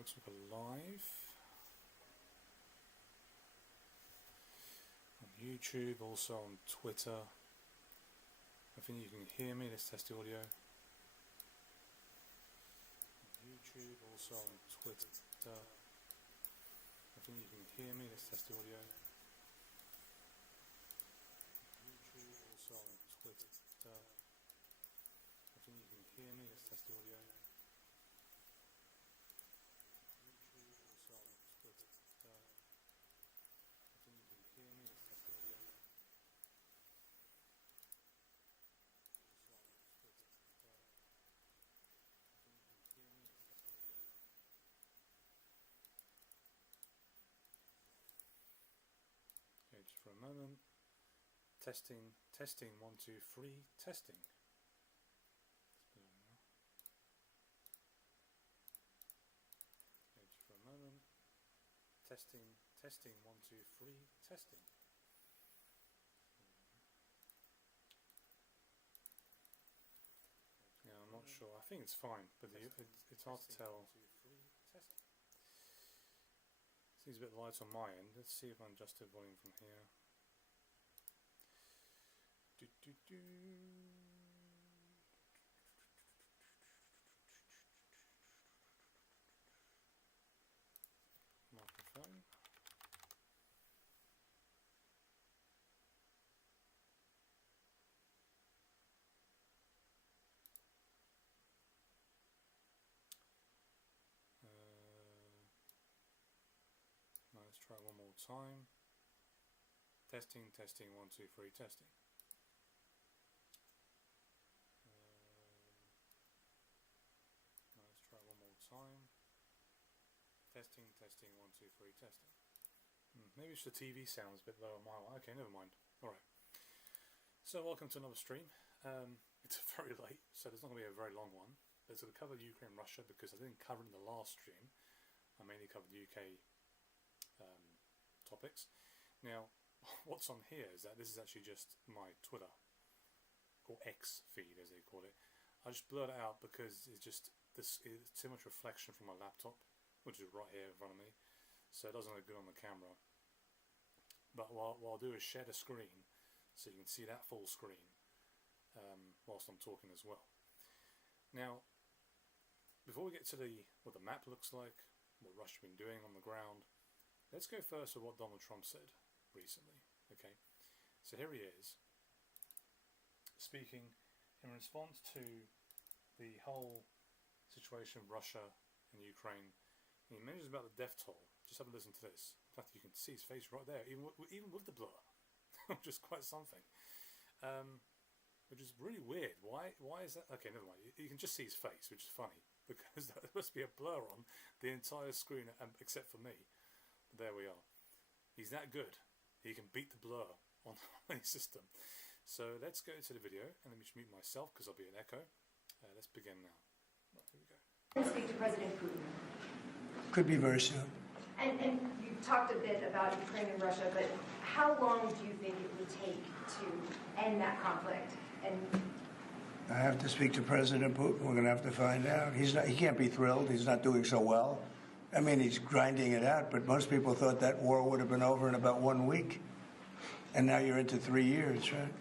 looks like a live on YouTube, also on Twitter. I think you can hear me. Let's test the audio. On YouTube, also on Twitter. I think you can hear me. Let's test the audio. YouTube, also on Twitter. I think you can hear me. Let's test the audio. YouTube, also on Twitter. I think you can hear me. Let's test the audio. Also on Twitter. I think you can hear me. Let's test the audio. Okay, just for a moment. Testing, 1, 2, 3, testing. Okay, just for a moment. Testing, 1, 2, 3, testing. Yeah, I'm not sure. I think it's fine, but it's hard to tell. Seems a bit light on my end. Let's see if I adjust the volume from here. Microphone. Now let's try one more time. Testing, 1, 2, 3, testing. Now let's try one more time. Testing, 1, 2, 3, testing. Maybe it's the TV sounds a bit low on my one. Okay, never mind. Alright. So welcome to another stream. It's very late, so there's not going to be a very long one. But it's going to cover Ukraine and Russia because I didn't cover it in the last stream. I mainly covered UK topics. Now, what's on here is that this is actually just my Twitter, or X feed as they call it. I just blurred it out because it's just it's too much reflection from my laptop, which is right here in front of me, so it doesn't look good on the camera. But what I'll do is share the screen so you can see that full screen whilst I'm talking as well. Now, before we get to what the map looks like, what Russia's been doing on the ground, let's go first with what Donald Trump said recently. Okay, so here he is speaking in response to the whole situation of Russia and Ukraine. And he mentions about the death toll. Just have a listen to this. In fact, you can see his face right there, even with the blur, which is quite something. Which is really weird. Why is that? Okay, never mind. You can just see his face, which is funny because there must be a blur on the entire screen, except for me. But there we are. He's that good. He can beat the blur on any system. So let's go to the video, and let me just mute myself because I'll be an echo. Let's begin now. Right, here we go. Speak to President Putin. Could be very soon. And you talked a bit about Ukraine and Russia, but how long do you think it would take to end that conflict? And I have to speak to President Putin. We're going to have to find out. He can't be thrilled. He's not doing so well. I mean, he's grinding it out, but most people thought that war would have been over in about 1 week. And now you're into 3 years, right?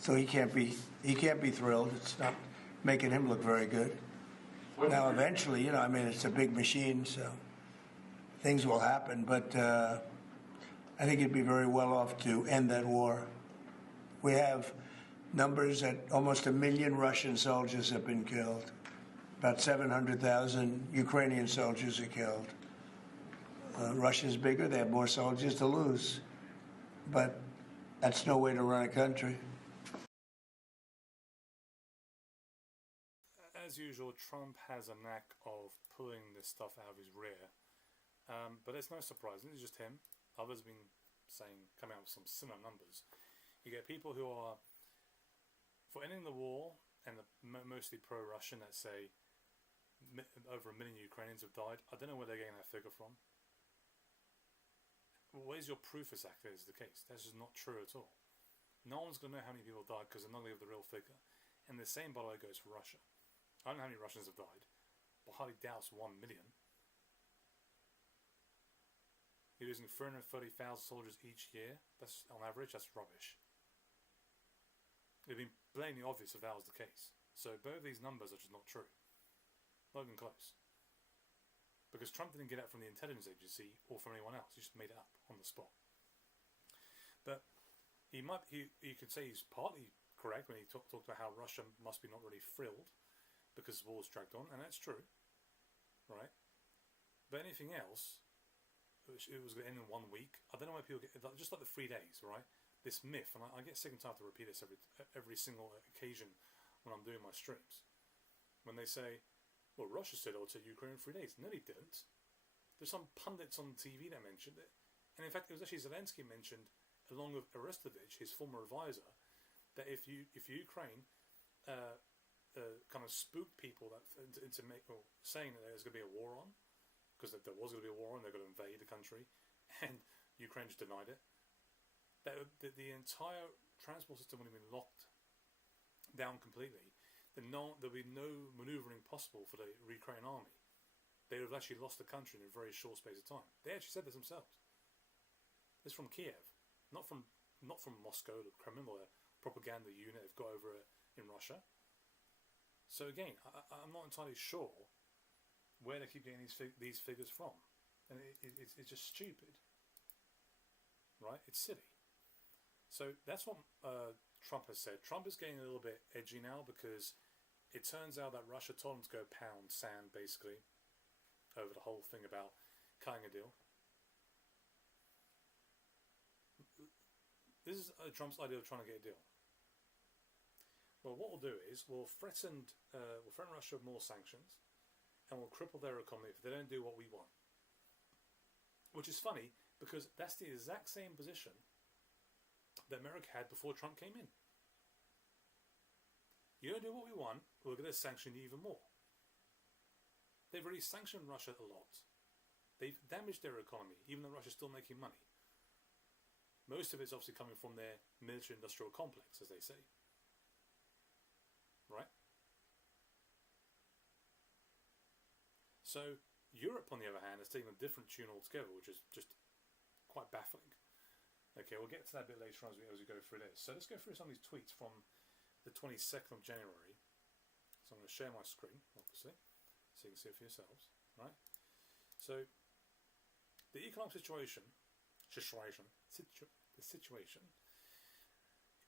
So he can't be thrilled. It's not making him look very good. Now, eventually, it's a big machine, so things will happen. But I think he'd be very well off to end that war. We have numbers that almost 1 million Russian soldiers have been killed. About 700,000 Ukrainian soldiers are killed. Russia's bigger. They have more soldiers to lose. But that's no way to run a country. As usual, Trump has a knack of pulling this stuff out of his rear. But it's no surprise. This is just him. Others have been coming out with some similar numbers. You get people who are for ending the war and mostly pro-Russian that say over 1 million Ukrainians have died. I don't know where they're getting that figure from. Where's your proof exactly is the case? That's just not true at all. No one's going to know how many people died because they're not going to give the real figure. And the same, by the way, goes for Russia. I don't know how many Russians have died, but hardly doubts 1 million. We're losing 330,000 soldiers each year. That's on average. That's rubbish. It'd been blatantly obvious if that was the case. So both of these numbers are just not true. Not even close. Because Trump didn't get it from the intelligence agency or from anyone else. He just made it up on the spot. But you could say he's partly correct when he talked about how Russia must be not really thrilled because the war's dragged on, and that's true, right? But anything else, it was going to end in 1 week. I don't know why people get just like the 3 days, right? This myth, and I get sick and tired to repeat this every single occasion when I'm doing my streams. When they say, well, Russia said it'll take Ukraine in 3 days. No, they didn't. There's some pundits on TV that mentioned it. And in fact, it was actually Zelensky mentioned, along with Arestovich, his former advisor, that if Ukraine kind of spooked people into saying that there's going to be a war on, because there was going to be a war on, they're going to invade the country, and Ukraine just denied it, that the entire transport system would have been locked down completely. There'll be no manoeuvring possible for the Ukrainian army. They would have actually lost the country in a very short space of time. They actually said this themselves. This is from Kyiv, not from Moscow, the Kremlin, or the propaganda unit they've got over in Russia. So again, I'm not entirely sure where they keep getting these figures from, and it's just stupid, right? It's silly. So that's what Trump has said. Trump is getting a little bit edgy now because it turns out that Russia told him to go pound sand, basically, over the whole thing about cutting a deal. This is Trump's idea of trying to get a deal. Well, what we'll do is we'll threaten Russia with more sanctions, and we'll cripple their economy if they don't do what we want. Which is funny because that's the exact same position that America had before Trump came in. You don't do what we want, we're going to sanction you even more. They've already sanctioned Russia a lot. They've damaged their economy, even though Russia's still making money. Most of it's obviously coming from their military-industrial complex, as they say. Right? So, Europe, on the other hand, has taken a different tune altogether, which is just quite baffling. Okay, we'll get to that a bit later on as we go through this. So let's go through some of these tweets from the 22nd of January. So I'm going to share my screen, obviously, so you can see it for yourselves. Right? So, the economic situation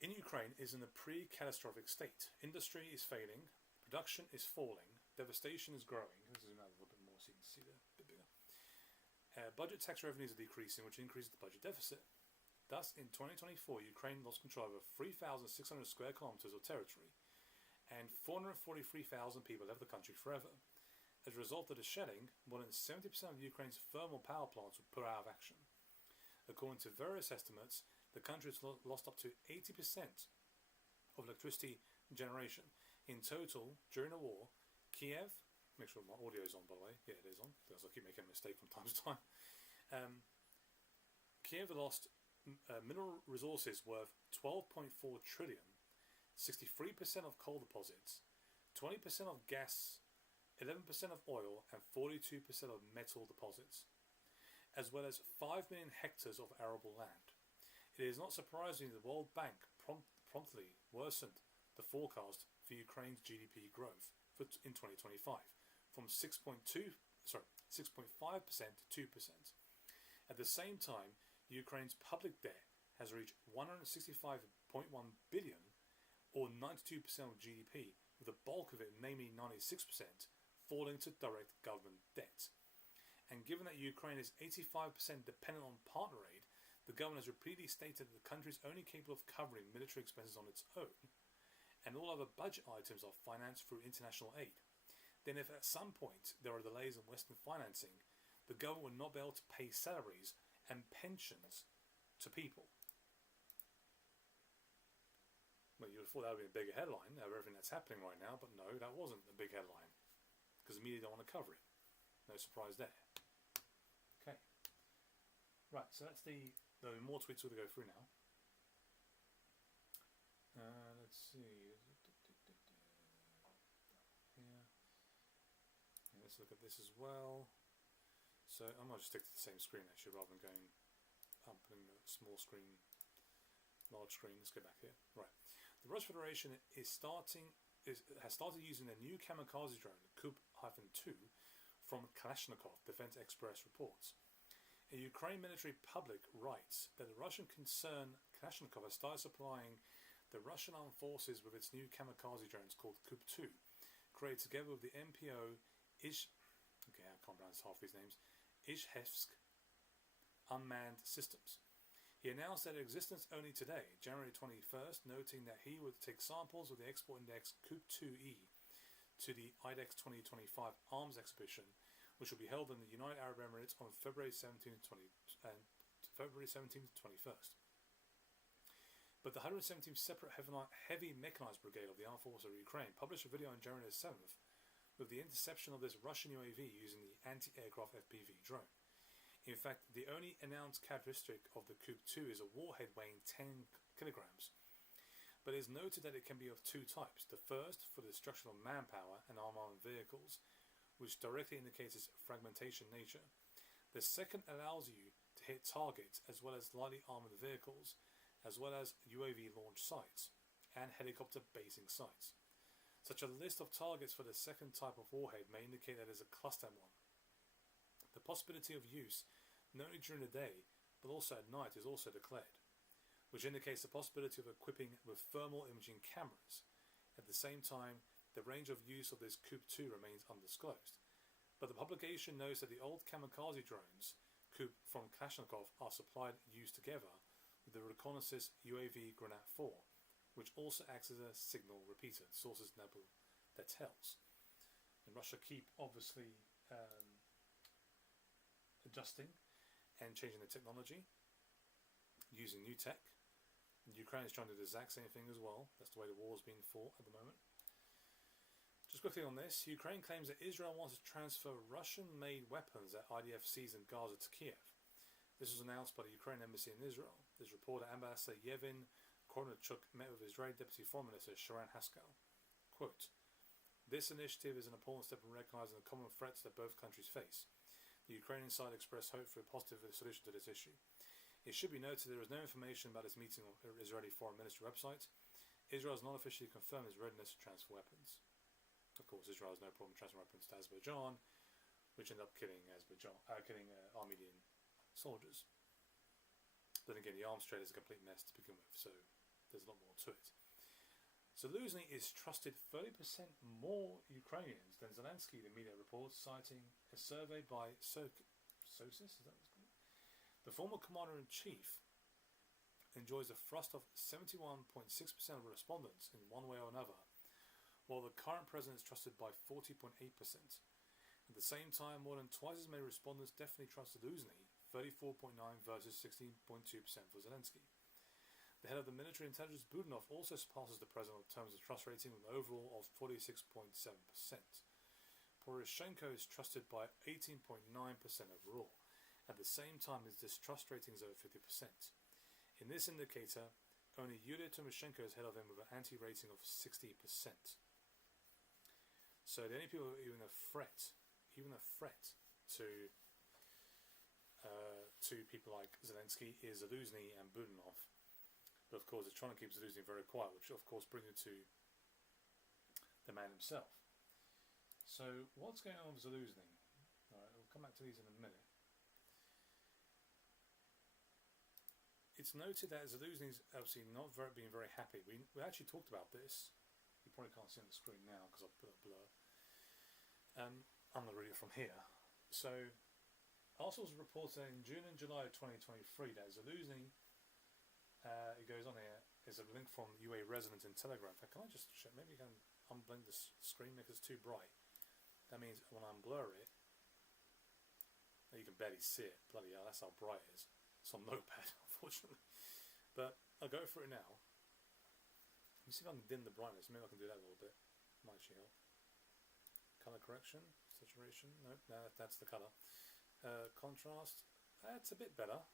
in Ukraine is in a pre-catastrophic state. Industry is failing, production is falling, devastation is growing. This is another little bit more so you can see it a bit bigger. Budget tax revenues are decreasing, which increases the budget deficit. Thus, in 2024, Ukraine lost control over 3,600 square kilometers of territory, and 443,000 people left the country forever. As a result of the shelling, more than 70% of Ukraine's thermal power plants were put out of action. According to various estimates, the country has lost up to 80% of electricity generation. In total, during the war, Kyiv, make sure my audio is on, by the way. Yeah, it is on, because I keep making a mistake from time to time. Kyiv lost mineral resources worth 12.4 trillion, 63% of coal deposits, 20% of gas, 11% of oil, and 42% of metal deposits, as well as 5 million hectares of arable land. It is not surprising the World Bank promptly worsened the forecast for Ukraine's GDP growth in 2025 from 6.5% to 2%. At the same time, Ukraine's public debt has reached 165.1 billion, or 92% of GDP, with the bulk of it, namely 96%, falling to direct government debt. And given that Ukraine is 85% dependent on partner aid, the government has repeatedly stated that the country is only capable of covering military expenses on its own, and all other budget items are financed through international aid. Then if at some point there are delays in Western financing, the government will not be able to pay salaries and pensions to people. Well, you would have thought that would be a bigger headline of everything that's happening right now, but no, that wasn't a big headline, because the media don't want to cover it. No surprise there. Okay. Right, so that's there are more tweets we'll go through now. Let's see. Here. Let's look at this as well. So I might just stick to the same screen actually, rather than going. I'm putting a small screen, large screen. Let's go back here. Right. The Russian Federation has started using their new kamikaze drone, Kyiv-2, from Kalashnikov. Defense Express reports. A Ukraine military public writes that the Russian concern Kalashnikov has started supplying the Russian armed forces with its new kamikaze drones called Kyiv-2, created together with the MPO I can't pronounce half these names, Izhevsk unmanned systems. He announced their existence only today, January 21st, noting that he would take samples of the export index Kyiv-2E to the IDEX 2025 arms exhibition, which will be held in the United Arab Emirates on February 17th to 21st. But the 117th Separate Heavy Mechanized Brigade of the Armed Forces of Ukraine published a video on January 7th with the interception of this Russian UAV using the anti-aircraft FPV drone. In fact, the only announced characteristic of the Kyiv-2 is a warhead weighing 10 kilograms. But it is noted that it can be of two types. The first, for the destruction of manpower and armored vehicles, which directly indicates its fragmentation nature. The second allows you to hit targets as well as lightly armored vehicles, as well as UAV launch sites and helicopter basing sites. Such a list of targets for the second type of warhead may indicate that it is a cluster one. The possibility of use not only during the day but also at night is also declared, which indicates the possibility of equipping with thermal imaging cameras. At the same time, the range of use of this Kyiv-2 remains undisclosed, but the publication notes that the old kamikaze drones Kyiv from Kalashnikov are supplied and used together with the reconnaissance UAV Granat 4, which also acts as a signal repeater. Sources enable that tells. And Russia keep obviously adjusting and changing the technology, using new tech. And Ukraine is trying to do the exact same thing as well. That's the way the war is being fought at the moment. Just quickly on this, Ukraine claims that Israel wants to transfer Russian-made weapons that IDF seized in Gaza to Kyiv. This was announced by the Ukraine embassy in Israel. This report that Ambassador Yevhen Kornichuk met with Israeli Deputy Foreign Minister Sharon Haskell. Quote, "This initiative is an important step in recognizing the common threats that both countries face. The Ukrainian side expressed hope for a positive solution to this issue. It should be noted there is no information about this meeting on the Israeli Foreign Ministry website. Israel has not officially confirmed its readiness to transfer weapons." Of course, Israel has no problem transferring weapons to Azerbaijan, which ended up killing Armenian soldiers. Then again, the arms trade is a complete mess to begin with, so there's a lot more to it. Zaluzhny is trusted 30% more Ukrainians than Zelensky, the media reports, citing a survey by SOSIS, is that what it's called? The former commander-in-chief enjoys a thrust of 71.6% of respondents in one way or another, while the current president is trusted by 40.8%. At the same time, more than twice as many respondents definitely trust Zaluzhny, 34.9% versus 16.2% for Zelensky. The head of the military intelligence, Budanov, also surpasses the president in terms of trust rating with an overall of 46.7%. Poroshenko is trusted by 18.9% overall. At the same time, his distrust rating is over 50%. In this indicator, only Yulia Tymoshenko is ahead of him with an anti-rating of 60%. So the only people even a threat to people like Zelensky is Zaluzhny and Budanov. But of course, they're trying to keep Zaluzhny very quiet, which of course brings it to the man himself. So what's going on with Zaluzhny? Alright, we'll come back to these in a minute. It's noted that Zaluzhny's obviously not being very happy. We actually talked about this. You probably can't see on the screen now because I've put a blur. I'm going to read it from here. So, Arsenal's reported in June and July of 2023 that Zaluzhny, it goes on here, is a link from UA resident in Telegram. Can I just check? Maybe you can unblink the screen because it's too bright. That means when I unblur it, you can barely see it. Bloody hell, that's how bright it is. It's on Notepad, unfortunately. But I'll go for it now. Let me see if I can dim the brightness. Maybe I can do that a little bit. Might actually help. Color correction, saturation. Nope, no, that's the color. Contrast. That's a bit better.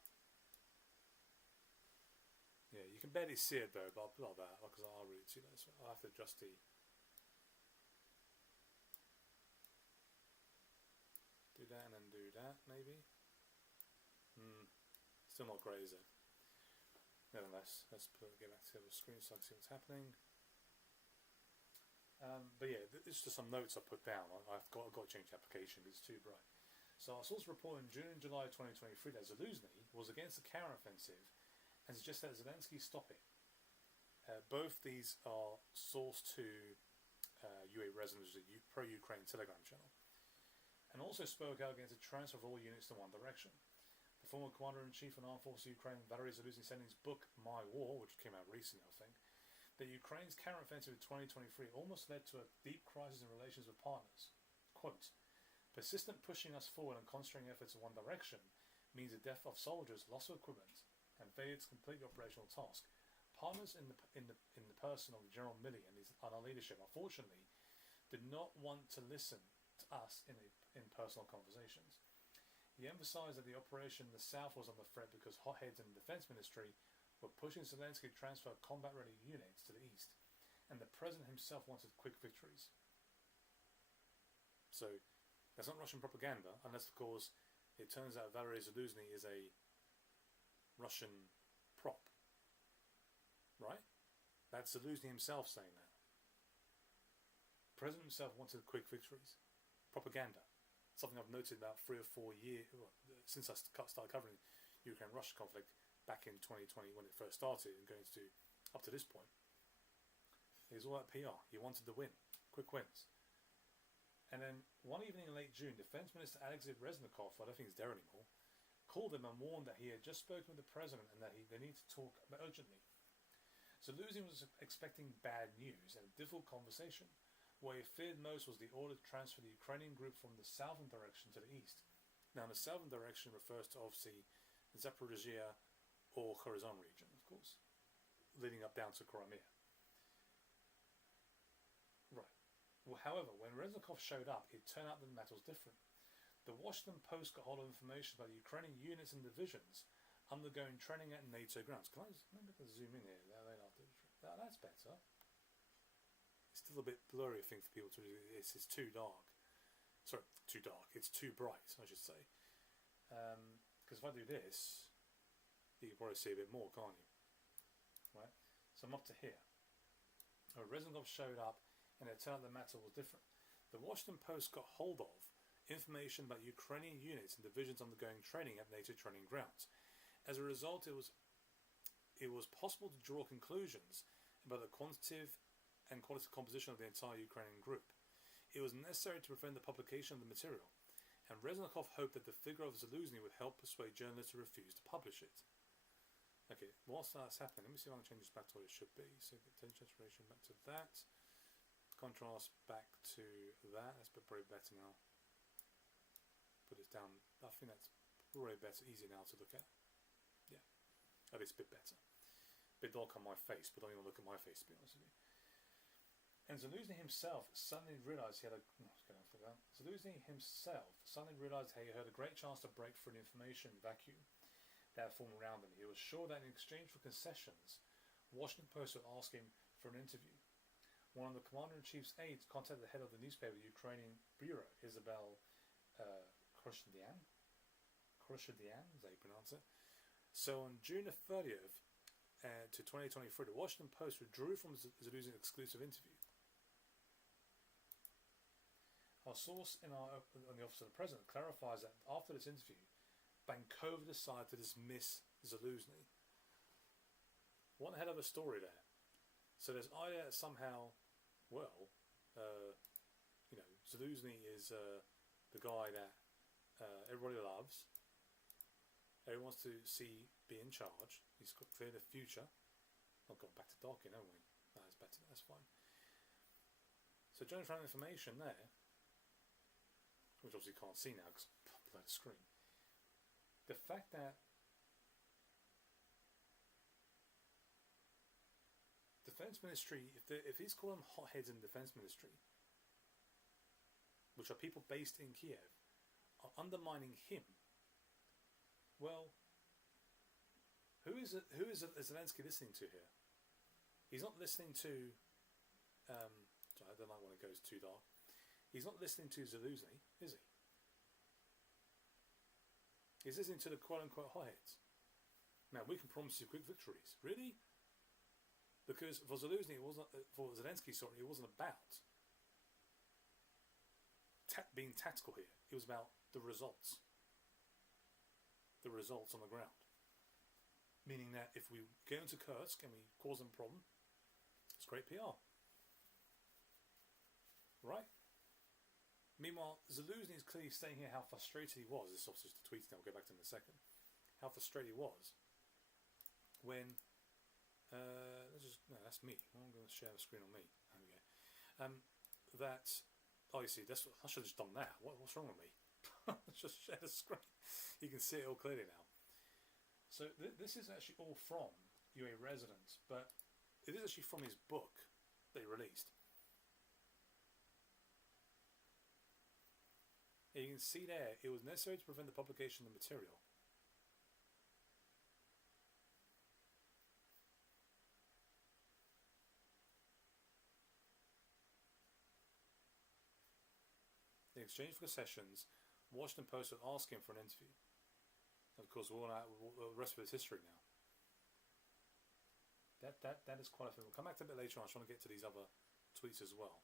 Yeah, you can barely see it though, but I'll put it like that because I'll really see that. So I'll have to adjust the. Do that and then do that, maybe. Still not great, is it? Nevertheless, let's get back to the screen so I can see what's happening. But yeah, this is just some notes I put down. I've got to change the application because it's too bright. So our source report in June and July 2023 that Zaluzhny was against the counteroffensive and suggested that Zelensky stop it. Both these are sourced to UA Reznikov, which is a pro-Ukraine Telegram channel, and also spoke out against the transfer of all units in one direction. The former Commander-in-Chief of Armed Forces of Ukraine, Valeriy, said in his book My War, which came out recently, I think, that Ukraine's counteroffensive in 2023 almost led to a deep crisis in relations with partners. Quote, persistent pushing us forward and concentrating efforts in one direction means the death of soldiers, loss of equipment, and failure to complete the operational task. Partners in the person of General Milley and our leadership, unfortunately, did not want to listen to us in personal conversations. He emphasised that the operation in the south was under threat because hotheads in the Defence Ministry were pushing Zelensky to transfer combat-ready units to the east, and the President himself wanted quick victories. So, that's not Russian propaganda, unless, of course, it turns out Valeriy Zaluzhny is a Russian prop. Right? That's Zaluzhny himself saying that. The President himself wanted quick victories. Propaganda. Something I've noted about 3 or 4 years, since I started covering Ukraine-Russia conflict back in 2020 when it first started and going to up to this point. It was all about PR. He wanted to win. Quick wins. And then one evening in late June, Defence Minister Alexei Reznikov, I don't think he's there anymore, called him and warned that he had just spoken with the President and that they need to talk urgently. Zaluzhny was expecting bad news and a difficult conversation. What he feared most was the order to transfer the Ukrainian group from the southern direction to the east. Now, the southern direction refers to, obviously, Zaporizhia or Kherson region, of course, leading up down to Crimea. Right. Well, however, when Reznikov showed up, it turned out that the matter was different. The Washington Post got hold of information about the Ukrainian units and divisions undergoing training at NATO grounds. Maybe I can zoom in here. That's better. It's still a bit blurry, I think, for people to do this. It's too dark. Sorry, too dark. It's too bright, I should say. Because if I do this, you can probably see a bit more, can't you? Right? So I'm up to here. Reznikov showed up, and it turned out the matter was different. The Washington Post got hold of information about Ukrainian units and divisions undergoing training at NATO training grounds. As a result, it was possible to draw conclusions about the quantitative and qualitative composition of the entire Ukrainian group. It was necessary to prevent the publication of the material, and Reznikov hoped that the figure of Zaluzhny would help persuade journalists to refuse to publish it. Okay, whilst that's happening, let me see if I can change this back to what it should be. So attention saturation back to that. Contrast back to that. That's probably better now. Put this down. I think that's probably better, easier now to look at. Yeah, at least a bit better. A bit dark on my face, but don't even look at my face, to be honest with you. And Zaluzhny himself suddenly realised he had Zaluzhny himself suddenly realised he had a great chance to break through an information vacuum that formed around him. He was sure that in exchange for concessions, Washington Post would ask him for an interview. One of the Commander-in-Chief's aides contacted the head of the newspaper, the Ukrainian bureau, Isabel Khrushchyan, is that you pronounce it? So on June the 30th to 2023, the Washington Post withdrew from Zaluzhny's exclusive interview. Our source in the Office of the President clarifies that after this interview, Bankova decided to dismiss Zaluzhny. One hell of a story there. So there's either somehow, Zaluzhny is the guy that everybody loves. Everyone wants to see be in charge. He's got clear the future. Not gone back to dark, haven't we? That's better. That's fine. So Jones found information there, which obviously you can't see now because below the screen. The fact that Defence Ministry, if he's calling them hotheads in the Defence Ministry, which are people based in Kyiv, are undermining him, well, who is Zelensky listening to here? He's not listening to. Sorry, I don't like when it goes too dark. He's not listening to Zaluzhny, is he? He's listening to the quote-unquote hotheads. Now, we can promise you quick victories. Really? Because for Zaluzhny, for Zelensky, sorry, it wasn't about being tactical here. It was about the results. The results on the ground. Meaning that if we go into Kursk and we cause them a problem, it's great PR. Right? Meanwhile, Zaluzhny is clearly saying here how frustrated he was. This is obviously just a tweet, and I'll get back to him in a second. How frustrated he was when that's me. I'm going to share the screen on me. There we go. You see, I should have just done that. What's wrong with me? Let's just share the screen. You can see it all clearly now. So this is actually all from UA Residence, but it is actually from his book that he released. And you can see there, it was necessary to prevent the publication of the material. In exchange for concessions, Washington Post would ask him for an interview. Of course, the rest of it is history now. That is quite a thing. We'll come back to it a bit later on. I'm trying to get to these other tweets as well.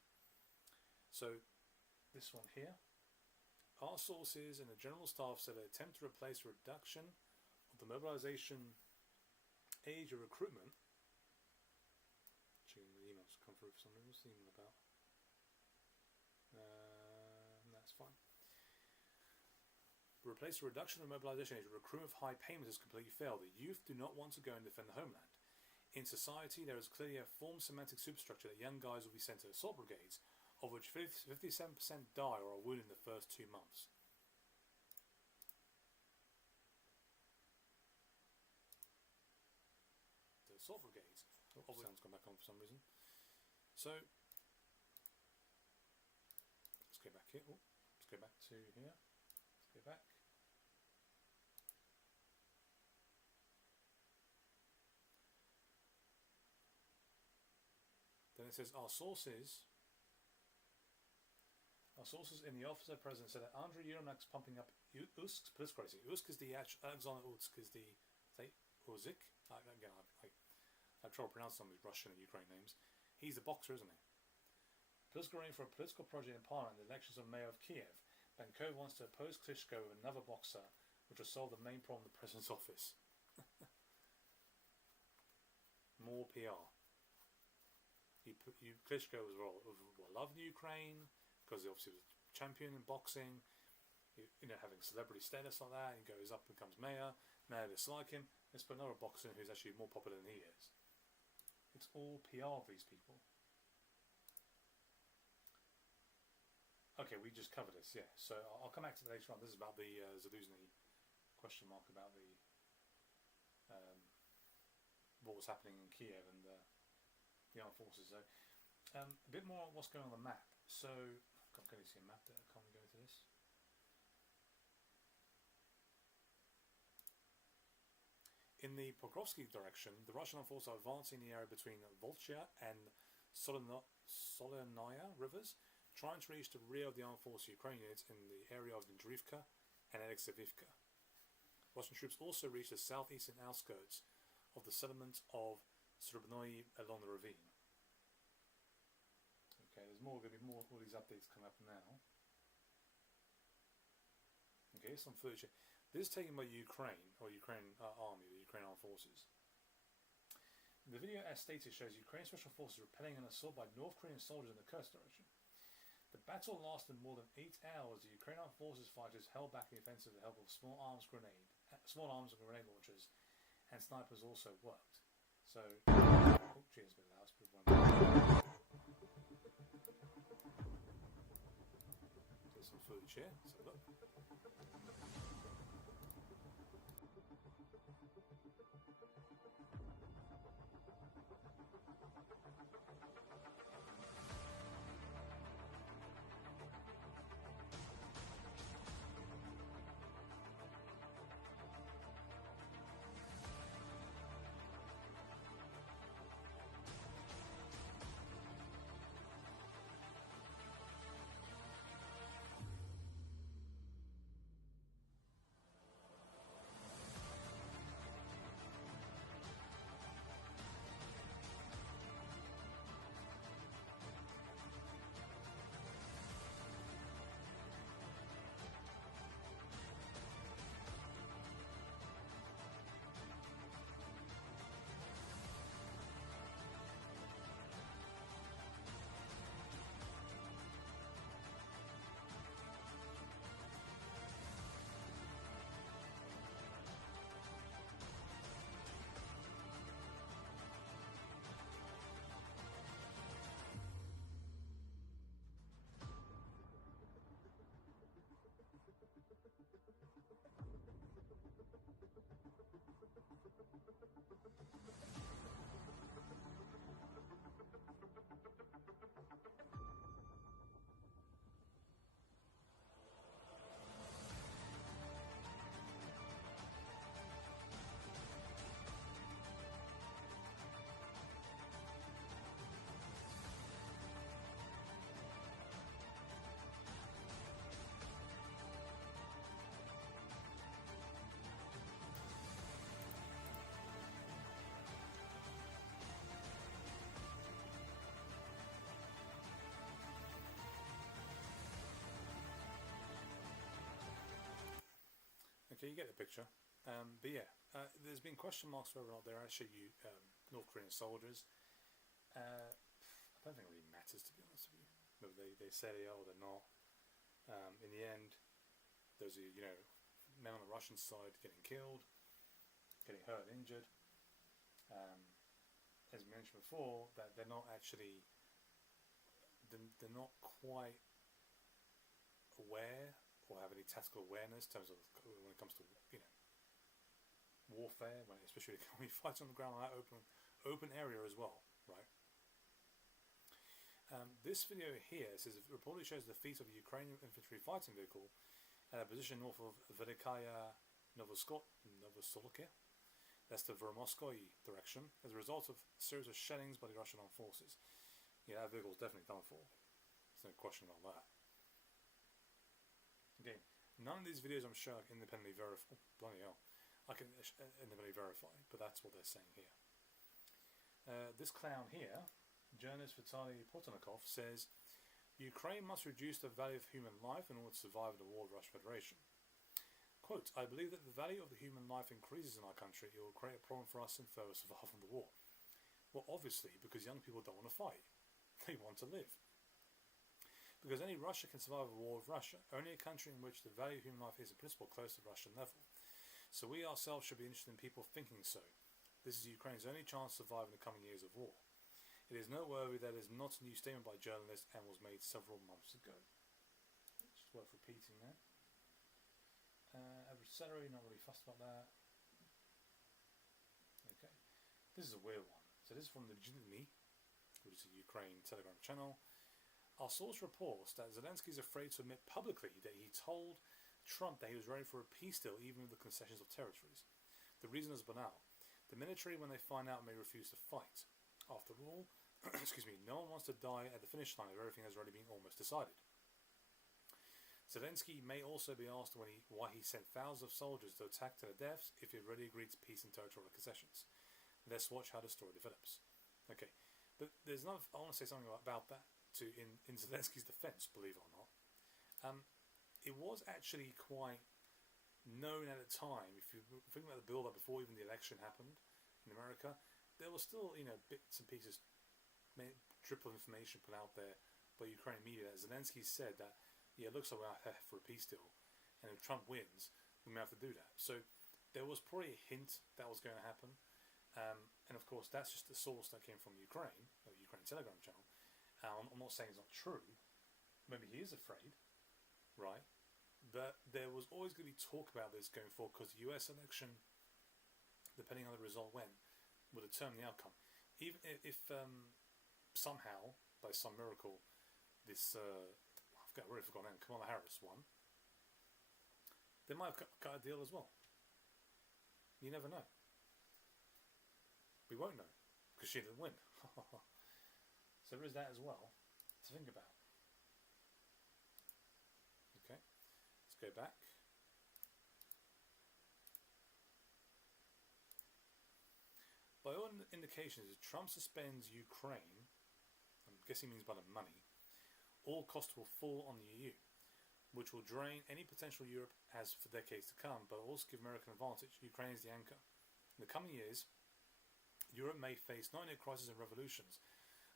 So, this one here. Our sources and the General Staff said they attempt to replace a reduction of the mobilization age of recruitment. Checking the emails come through for some reason. What's the email about? That's fine. Replace a reduction of mobilization age. Recruitment of high payments has completely failed. The youth do not want to go and defend the homeland. In society, there is clearly a formed semantic superstructure that young guys will be sent to assault brigades, of which 57% die or are wounded in the first 2 months. The assault brigades. Oh, sound's gone back on for some reason. So, let's go back here. Oh, let's go back to here. Let's go back. Then it says our sources in the office of the president said that Andrei Yermak's pumping up Usk's political racing. Usk is the Alexander Utsk is the Uzik. Again, I have trouble pronouncing some of these Russian and Ukrainian names. He's the boxer, isn't he? Political running for a political project in Parliament, the elections of mayor of Kyiv. Bankov wants to oppose Klitschko with another boxer, which will solve the main problem of the president's office. More PR. Klitschko was loved in Ukraine because he obviously was a champion in boxing. Having celebrity status like that, he goes up, becomes mayor. Mayor dislike him. Let's put another boxer who's actually more popular than he is. It's all PR of these people. Okay, we just covered this, yeah. So I'll come back to it later on. This is about the Zaluzhny question mark about the what was happening in Kyiv and the armed forces. So a bit more on what's going on the map. So can you see a map there? Can't we go to this? In the Pokrovsky direction, the Russian armed forces are advancing in the area between Volchya and Solonaya rivers, trying to reach the rear of the armed forces Ukrainian units in the area of Dniprovka and Alexeyevka. Russian troops also reached the southeastern outskirts of the settlement of Zaluzhny along the ravine. Okay, there's going to be more all these updates coming up now. Okay, some footage here. This is taken by Ukraine, or Ukrainian army, the Ukrainian armed forces. The video, as stated, shows Ukrainian special forces repelling an assault by North Korean soldiers in the Kursk direction. The battle lasted more than 8 hours. The Ukrainian armed forces fighters held back the offensive with the help of small arms and grenade launchers, and snipers also worked. So, oh, geez, a bit loud. There's some footage here. Let's have a look. Okay, you get the picture. But yeah, there's been question marks whether or not they're actually North Korean soldiers. I don't think it really matters, to be honest with you. Whether they say they are or they're not. In the end, those are, men on the Russian side getting killed, getting hurt and injured. As mentioned before, that they're not actually, they're not quite aware or have any tactical awareness in terms of when it comes to warfare, especially when you fight on the ground like that, open area as well, right? This video here says it reportedly shows the defeat of a Ukrainian infantry fighting vehicle at a position north of Velikaya Novosolokia. That's the Vermoskoye direction, as a result of a series of shellings by the Russian armed forces. Yeah, that vehicle's definitely done for. There's no question about that. Again, none of these videos I'm sure I can independently verify. Bloody hell. I can independently verify, but that's what they're saying here. This clown here, journalist Vitaly Portnikov, says Ukraine must reduce the value of human life in order to survive the war with Russian Federation. Quote, I believe that the value of the human life increases in our country. It will create a problem for us and further survival from the war. Well, obviously, because young people don't want to fight. They want to live. Because only Russia can survive a war with Russia. Only a country in which the value of human life is in principle close to Russian level. So we ourselves should be interested in people thinking so. This is Ukraine's only chance to survive in the coming years of war. It is noteworthy that it is not a new statement by journalists and was made several months ago. It's worth repeating that. Average salary, not really fussed about that. Okay. This is a weird one. So this is from the Zaluzhny, which is a Ukraine Telegram channel. Our source reports that Zelensky is afraid to admit publicly that he told Trump that he was ready for a peace deal even with the concessions of territories. The reason is banal. The military, when they find out, may refuse to fight. After all, no one wants to die at the finish line if everything has already been almost decided. Zelensky may also be asked why he sent thousands of soldiers to attack to the deaths if he had already agreed to peace and territorial concessions. Let's watch how the story develops. Okay, but there's another. I want to say something about that in Zelensky's defense, believe it or not. It was actually quite known at the time. If you think about the build-up before even the election happened in America, there was still bits and pieces, drip of information put out there by Ukrainian media that Zelensky said that. Yeah, it looks like we're out here for a peace deal, and if Trump wins, we may have to do that. So there was probably a hint that was going to happen, and of course that's just the source that came from Ukraine, the Ukraine Telegram channel. I'm not saying it's not true. Maybe he is afraid, right? But there was always going to be talk about this going forward because the US election, depending on how the result went, would determine the outcome. Even if somehow, by some miracle, this I've already forgotten, Kamala Harris won, they might have got a deal as well. You never know. We won't know because she didn't win. So there is that as well to think about. Okay, let's go back. By all indications, if Trump suspends Ukraine, I'm guessing he means by the money, all costs will fall on the EU, which will drain any potential Europe has for decades to come, but also give America an advantage. Ukraine is the anchor. In the coming years, Europe may face not only a crisis and revolutions,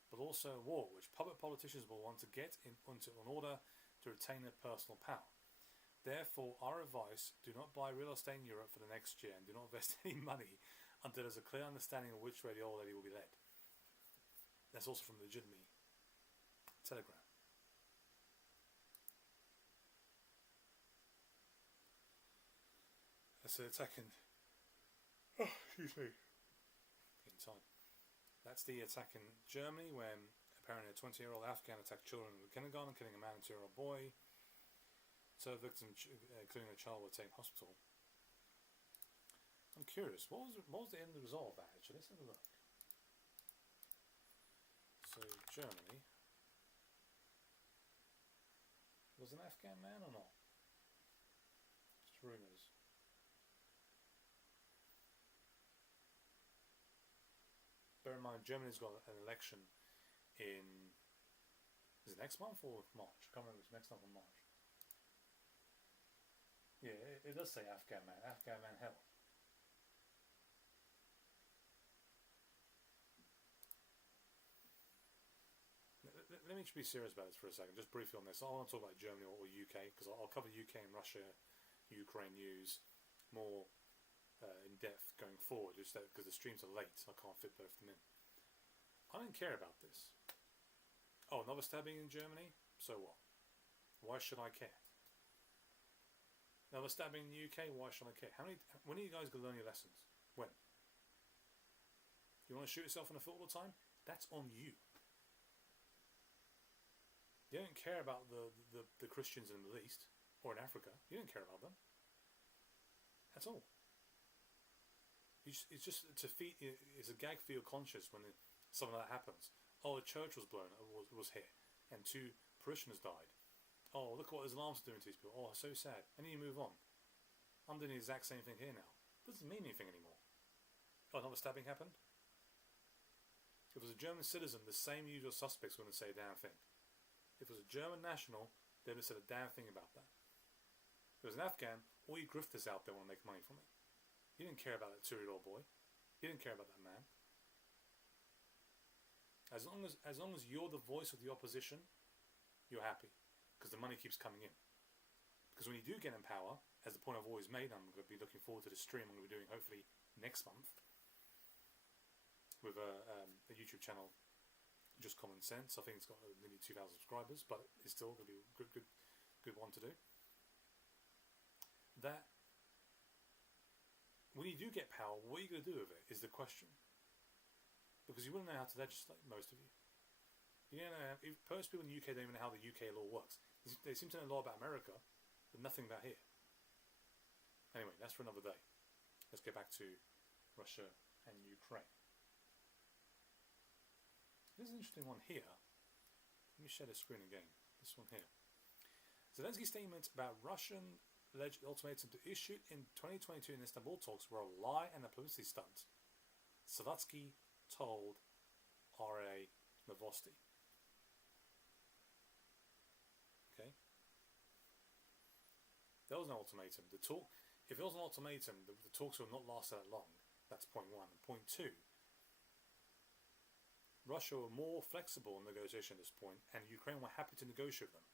but also a war, which public politicians will want to get into in order to retain their personal power. Therefore, our advice, do not buy real estate in Europe for the next year and do not invest any money until there's a clear understanding of which way the old lady will be led. That's also from the Zaluzhny Telegram. That's the attacking. Oh, excuse me. In time. That's the attack in Germany when apparently a 20-year-old Afghan attacked children in a kindergarten, killing a man and 2-year-old boy. So victims, including a child, were taken to hospital. I'm curious, what was the end result of that actually? Let's have a look. So Germany. Was an Afghan man or not? Just rumours. Bear in mind, Germany's got an election in... Is it next month or March? I can't remember if it's next month or March. Yeah, it does say Afghan man. Afghan man hell. Let me just be serious about this for a second, just briefly on this. I don't want to talk about Germany or UK, because I'll cover UK and Russia, Ukraine news more in depth going forward, just because the streams are late, so I can't fit both of them in. I don't care about this. Oh, another stabbing in Germany? So what? Why should I care? Another stabbing in the UK? Why should I care? When are you guys going to learn your lessons? When? You want to shoot yourself in the foot all the time? That's on you. You don't care about the Christians in the Middle East or in Africa. You don't care about them. That's all. It's just it's a gag for your conscience when something like that happens. Oh, a church was blown, was hit, and 2 parishioners died. Oh, look what Islam's doing to these people. Oh, so sad. And then you move on. I'm doing the exact same thing here now. It doesn't mean anything anymore. Oh, another stabbing happened? If it was a German citizen, the same usual suspects wouldn't say a damn thing. If it was a German national, they would have said a damn thing about that. If it was an Afghan, all you grifters out there want to make money from it. You didn't care about that 2-year-old boy. You didn't care about that man. As long as you're the voice of the opposition, you're happy, because the money keeps coming in. Because when you do get in power, as the point I've always made, I'm going to be looking forward to the stream I'm going to be doing hopefully next month with a YouTube channel, Just Common Sense. I think it's got nearly 2,000 subscribers, but it's still going to be a good one to do. That when you do get power, what are you going to do with it is the question. Because you wouldn't know how to legislate, most of you. You don't know. Most people in the UK don't even know how the UK law works. They seem to know a lot about America, but nothing about here. Anyway, that's for another day. Let's get back to Russia and Ukraine. There's an interesting one here. Let me share the screen again. This one here. Zelensky's statement about Russian alleged ultimatum to issue in 2022 in Istanbul talks were a lie and a publicity stunt. Zaluzhny told RA Novosti. Okay. There was no ultimatum. If it was an ultimatum, the talks will not last that long. That's point 1. And point 2. Russia were more flexible in negotiation at this point, and Ukraine were happy to negotiate with them.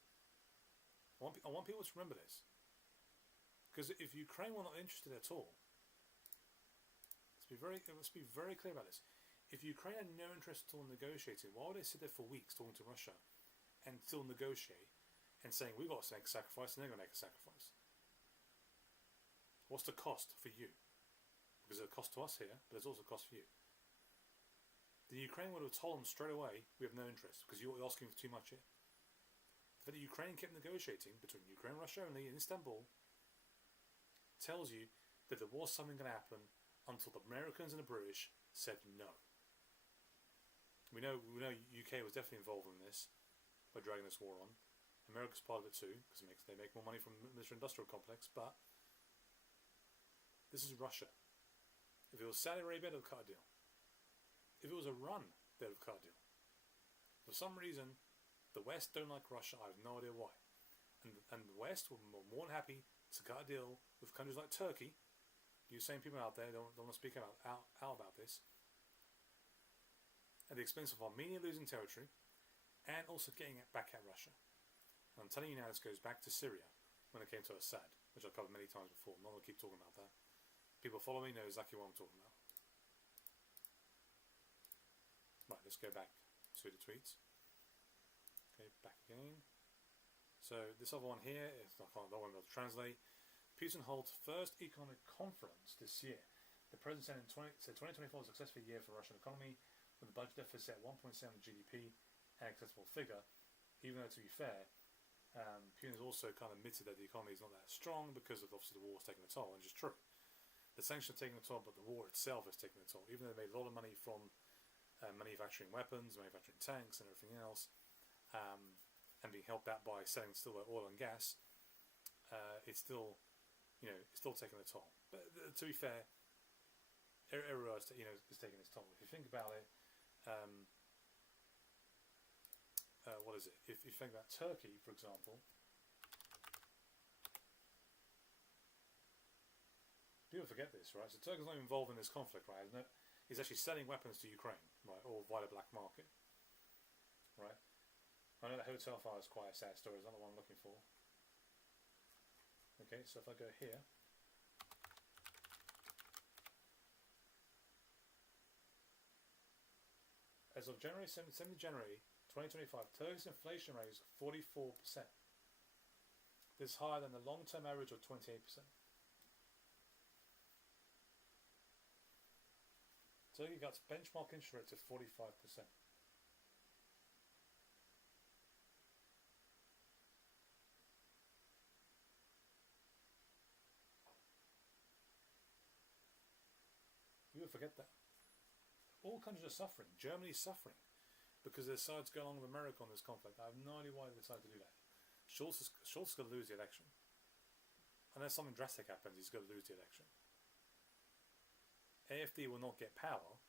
I want people to remember this. Because if Ukraine were not interested at all, let's be very clear about this. If Ukraine had no interest at all in negotiating, why would they sit there for weeks talking to Russia and still negotiate and saying, we've got to make a sacrifice and they're going to make a sacrifice? What's the cost for you? Because there's a cost to us here, but there's also a cost for you. The Ukraine would have told them straight away, we have no interest, because you're asking for too much here. The fact that Ukraine kept negotiating between Ukraine and Russia only in Istanbul tells you that there was something going to happen until the Americans and the British said no. We know UK was definitely involved in this by dragging this war on. America's part of it too, because they make more money from the military-industrial complex, but this is Russia. If it was Saudi Arabia, they'd have cut a deal. If it was Iran, they'd have cut a deal. For some reason, the West don't like Russia. I have no idea why. And the West were more than happy to cut a deal with countries like Turkey. You same people out there don't want to speak out about this. At the expense of Armenia losing territory, and also getting it back at Russia. And I'm telling you now, this goes back to Syria when it came to Assad, which I've covered many times before. I'm not going to keep talking about that. People follow me know exactly what I'm talking about. Right, let's go back to the tweets. Okay, back again. So this other one here, I don't want to translate. Putin holds first economic conference this year. The president said 2024 is a successful year for Russian economy, with the budget deficit at 1.7 GDP, an acceptable figure. Even though, to be fair, Putin has also kind of admitted that the economy is not that strong because of obviously the war is taking a toll, which is true. The sanctions are taking a toll, but the war itself is taking a toll. Even though they made a lot of money from manufacturing weapons, manufacturing tanks, and everything else, and being helped out by selling still oil and gas, it's still, it's still taking a toll. But to be fair, everywhere else, is taking its toll. If you think about it, what is it? If you think about Turkey, for example, People forget this, right? So Turkey's not involved in this conflict, right? Isn't it? He's actually selling weapons to Ukraine, right, or via the black market, right? I know the hotel fire is quite a sad story. It's not the one I'm looking for. Okay, so if I go here, as of January 7th January 2025, Turkey's inflation rate is 44%. This is higher than the long-term average of 28%. Turkey got its benchmark interest rate to 45%. You would forget that. All countries are suffering. Germany's suffering because their sides go along with America on this conflict. I have no idea why they decided to do that. Scholz is going to lose the election. Unless something drastic happens, he's going to lose the election. AfD will not get power,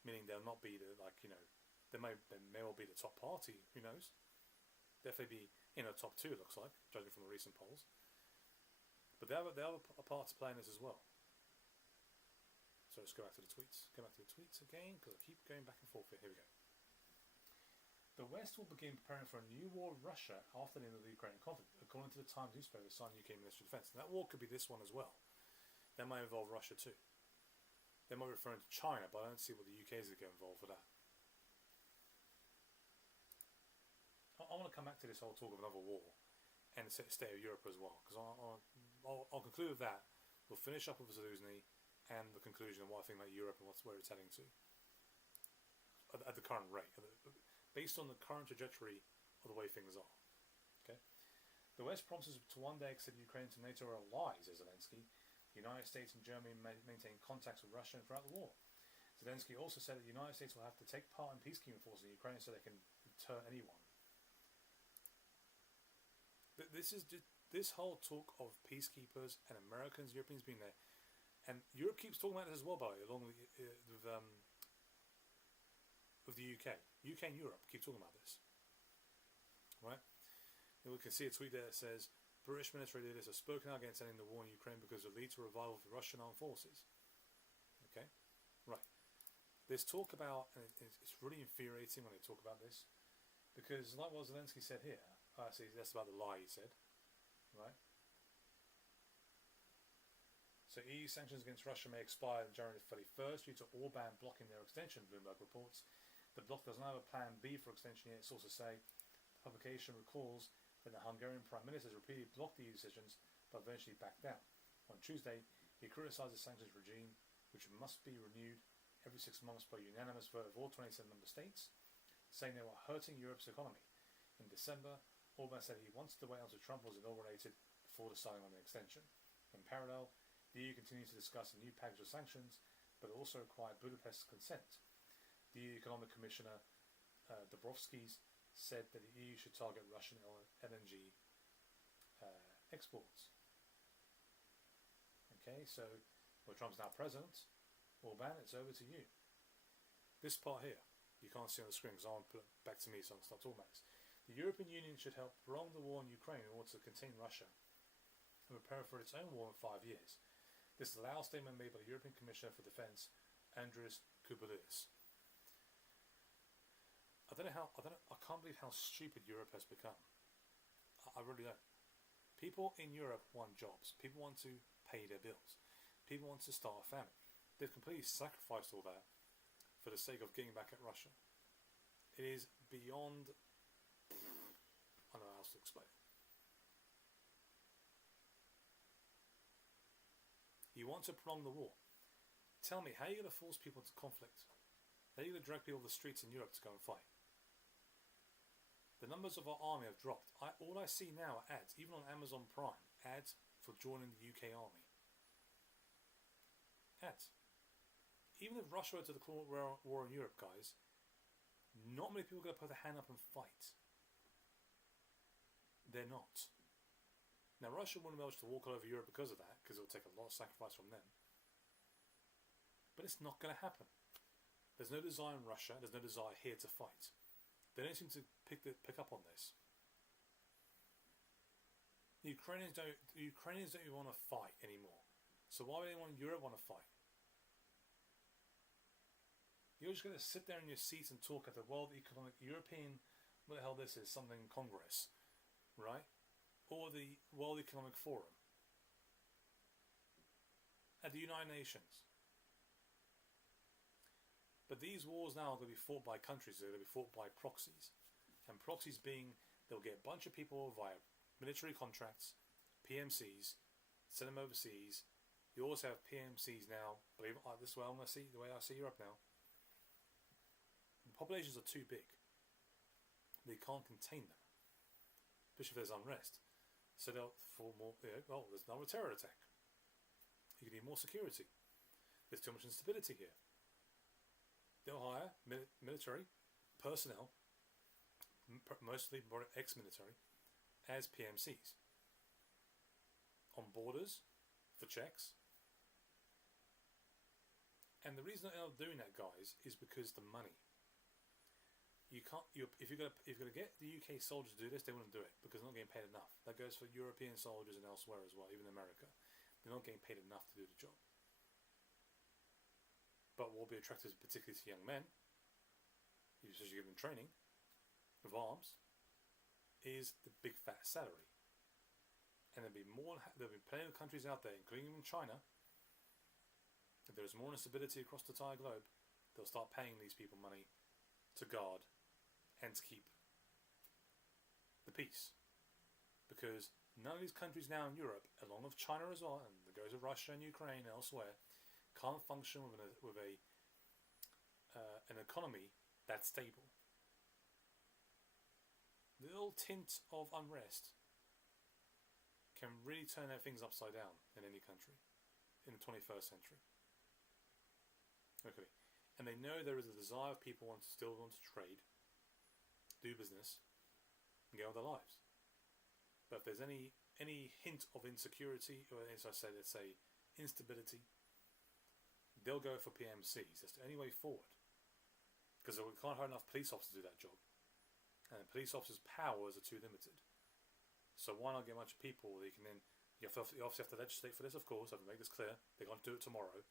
meaning they'll not be the, they may well be the top party, who knows. Definitely be in the top two, it looks like, judging from the recent polls. But they have a part to play in this as well. So let's go back to the tweets. Go back to the tweets again, because I keep going back and forth here. Here we go. The West will begin preparing for a new war with Russia after the end of the Ukrainian conflict, according to the Times newspaper signed UK Ministry of Defence. And that war could be this one as well. That might involve Russia too. They might be referring to China, but I don't see what the UK is going to get involved with that. I want to come back to this whole talk of another war and the state of Europe as well, because I'll conclude with that. We'll finish up with Zaluzhny and the conclusion of what I think about Europe and where it's heading to at the current rate, based on the current trajectory of the way things are. Okay, the West promises to one day accept Ukraine to NATO are lies, says Zelensky. The United States and Germany maintain contacts with Russia throughout the war. Zelensky also said that the United States will have to take part in peacekeeping forces in Ukraine so they can deter anyone. This whole talk of peacekeepers and Americans, Europeans being there, and Europe keeps talking about this as well, by the way, along with the UK. UK and Europe keep talking about this, right? And we can see a tweet there that says, British military leaders have spoken out against ending the war in Ukraine because it will lead to a revival of the Russian armed forces. Okay, right. There's talk about, and it's really infuriating when they talk about this, because like what Zelensky said here, see, that's about the lie he said, right? So EU sanctions against Russia may expire on January 31st due to Orban blocking their extension, Bloomberg reports. The bloc does not have a plan B for extension yet, sources say. The publication recalls that the Hungarian Prime Minister has repeatedly blocked the EU decisions but eventually backed down. On Tuesday, he criticised the sanctions regime, which must be renewed every 6 months by unanimous vote of all 27 member states, saying they were hurting Europe's economy. In December, Orban said he wanted to wait until Trump was inaugurated before deciding on an extension. In parallel, the EU continues to discuss a new package of sanctions, but also required Budapest's consent. The EU Economic Commissioner Dombrovskis said that the EU should target Russian LNG exports. Okay, so Trump's now president. Orban, it's over to you. This part here, you can't see on the screen because I want to put it back to me, so I'll start talking about this. The European Union should help prolong the war in Ukraine in order to contain Russia and prepare for its own war in 5 years. This is the last statement made by the European Commissioner for Defence, Andris Kubilius. I can't believe how stupid Europe has become. I really don't. People in Europe want jobs. People want to pay their bills. People want to start a family. They've completely sacrificed all that for the sake of getting back at Russia. It is beyond... I don't know how else to explain it. You want to prolong the war. Tell me, how are you going to force people into conflict? How are you going to drag people to the streets in Europe to go and fight? The numbers of our army have dropped. All I see now are ads, even on Amazon Prime, ads for joining the UK army. Ads. Even if Russia were to declare war in Europe, guys, not many people are going to put their hand up and fight. They're not. Now, Russia wouldn't be able to walk all over Europe because of that, because it will take a lot of sacrifice from them. But it's not going to happen. There's no desire in Russia, there's no desire here to fight. They don't seem to pick up on this. The Ukrainians don't even want to fight anymore. So why would anyone in Europe want to fight? You're just going to sit there in your seats and talk at the World Economic European, what the hell this is, something Congress, right? Or the World Economic Forum. At the United Nations. But these wars now are going to be fought by countries, they're going to be fought by proxies. And proxies being, they'll get a bunch of people via military contracts, PMCs, send them overseas. You also have PMCs now, believe it or not, this way the way I see Europe now. The populations are too big. They can't contain them. Especially if there's unrest. So they'll fall more, there's another terror attack. You need more security. There's too much instability here. They'll hire military personnel, mostly ex-military, as PMCs. On borders, for checks. And the reason they're not doing that, guys, is because the money. You can't. If you're gonna get the UK soldiers to do this, they wouldn't do it because they're not getting paid enough. That goes for European soldiers and elsewhere as well, even America. They're not getting paid enough to do the job. But what will be attractive, particularly to young men, especially given training of arms, is the big fat salary. And there'll be plenty of countries out there, including even China. If there's more instability across the entire globe, they'll start paying these people money to guard and to keep the peace. Because none of these countries now in Europe, along with China as well, and it goes with Russia and Ukraine and elsewhere, can't function with an economy that's stable. The little tint of unrest can really turn their things upside down in any country in the 21st century. Okay, and they know there is a desire of people still want to trade, do business, and get on with their lives. But if there's any hint of insecurity, or as I say, let's say instability, they'll go for PMCs. That's the only way forward. Because we can't hire enough police officers to do that job. And police officers' powers are too limited. So why not get a bunch of people that you can then... You obviously have to legislate for this, of course. I have to make this clear. They're going to do it tomorrow.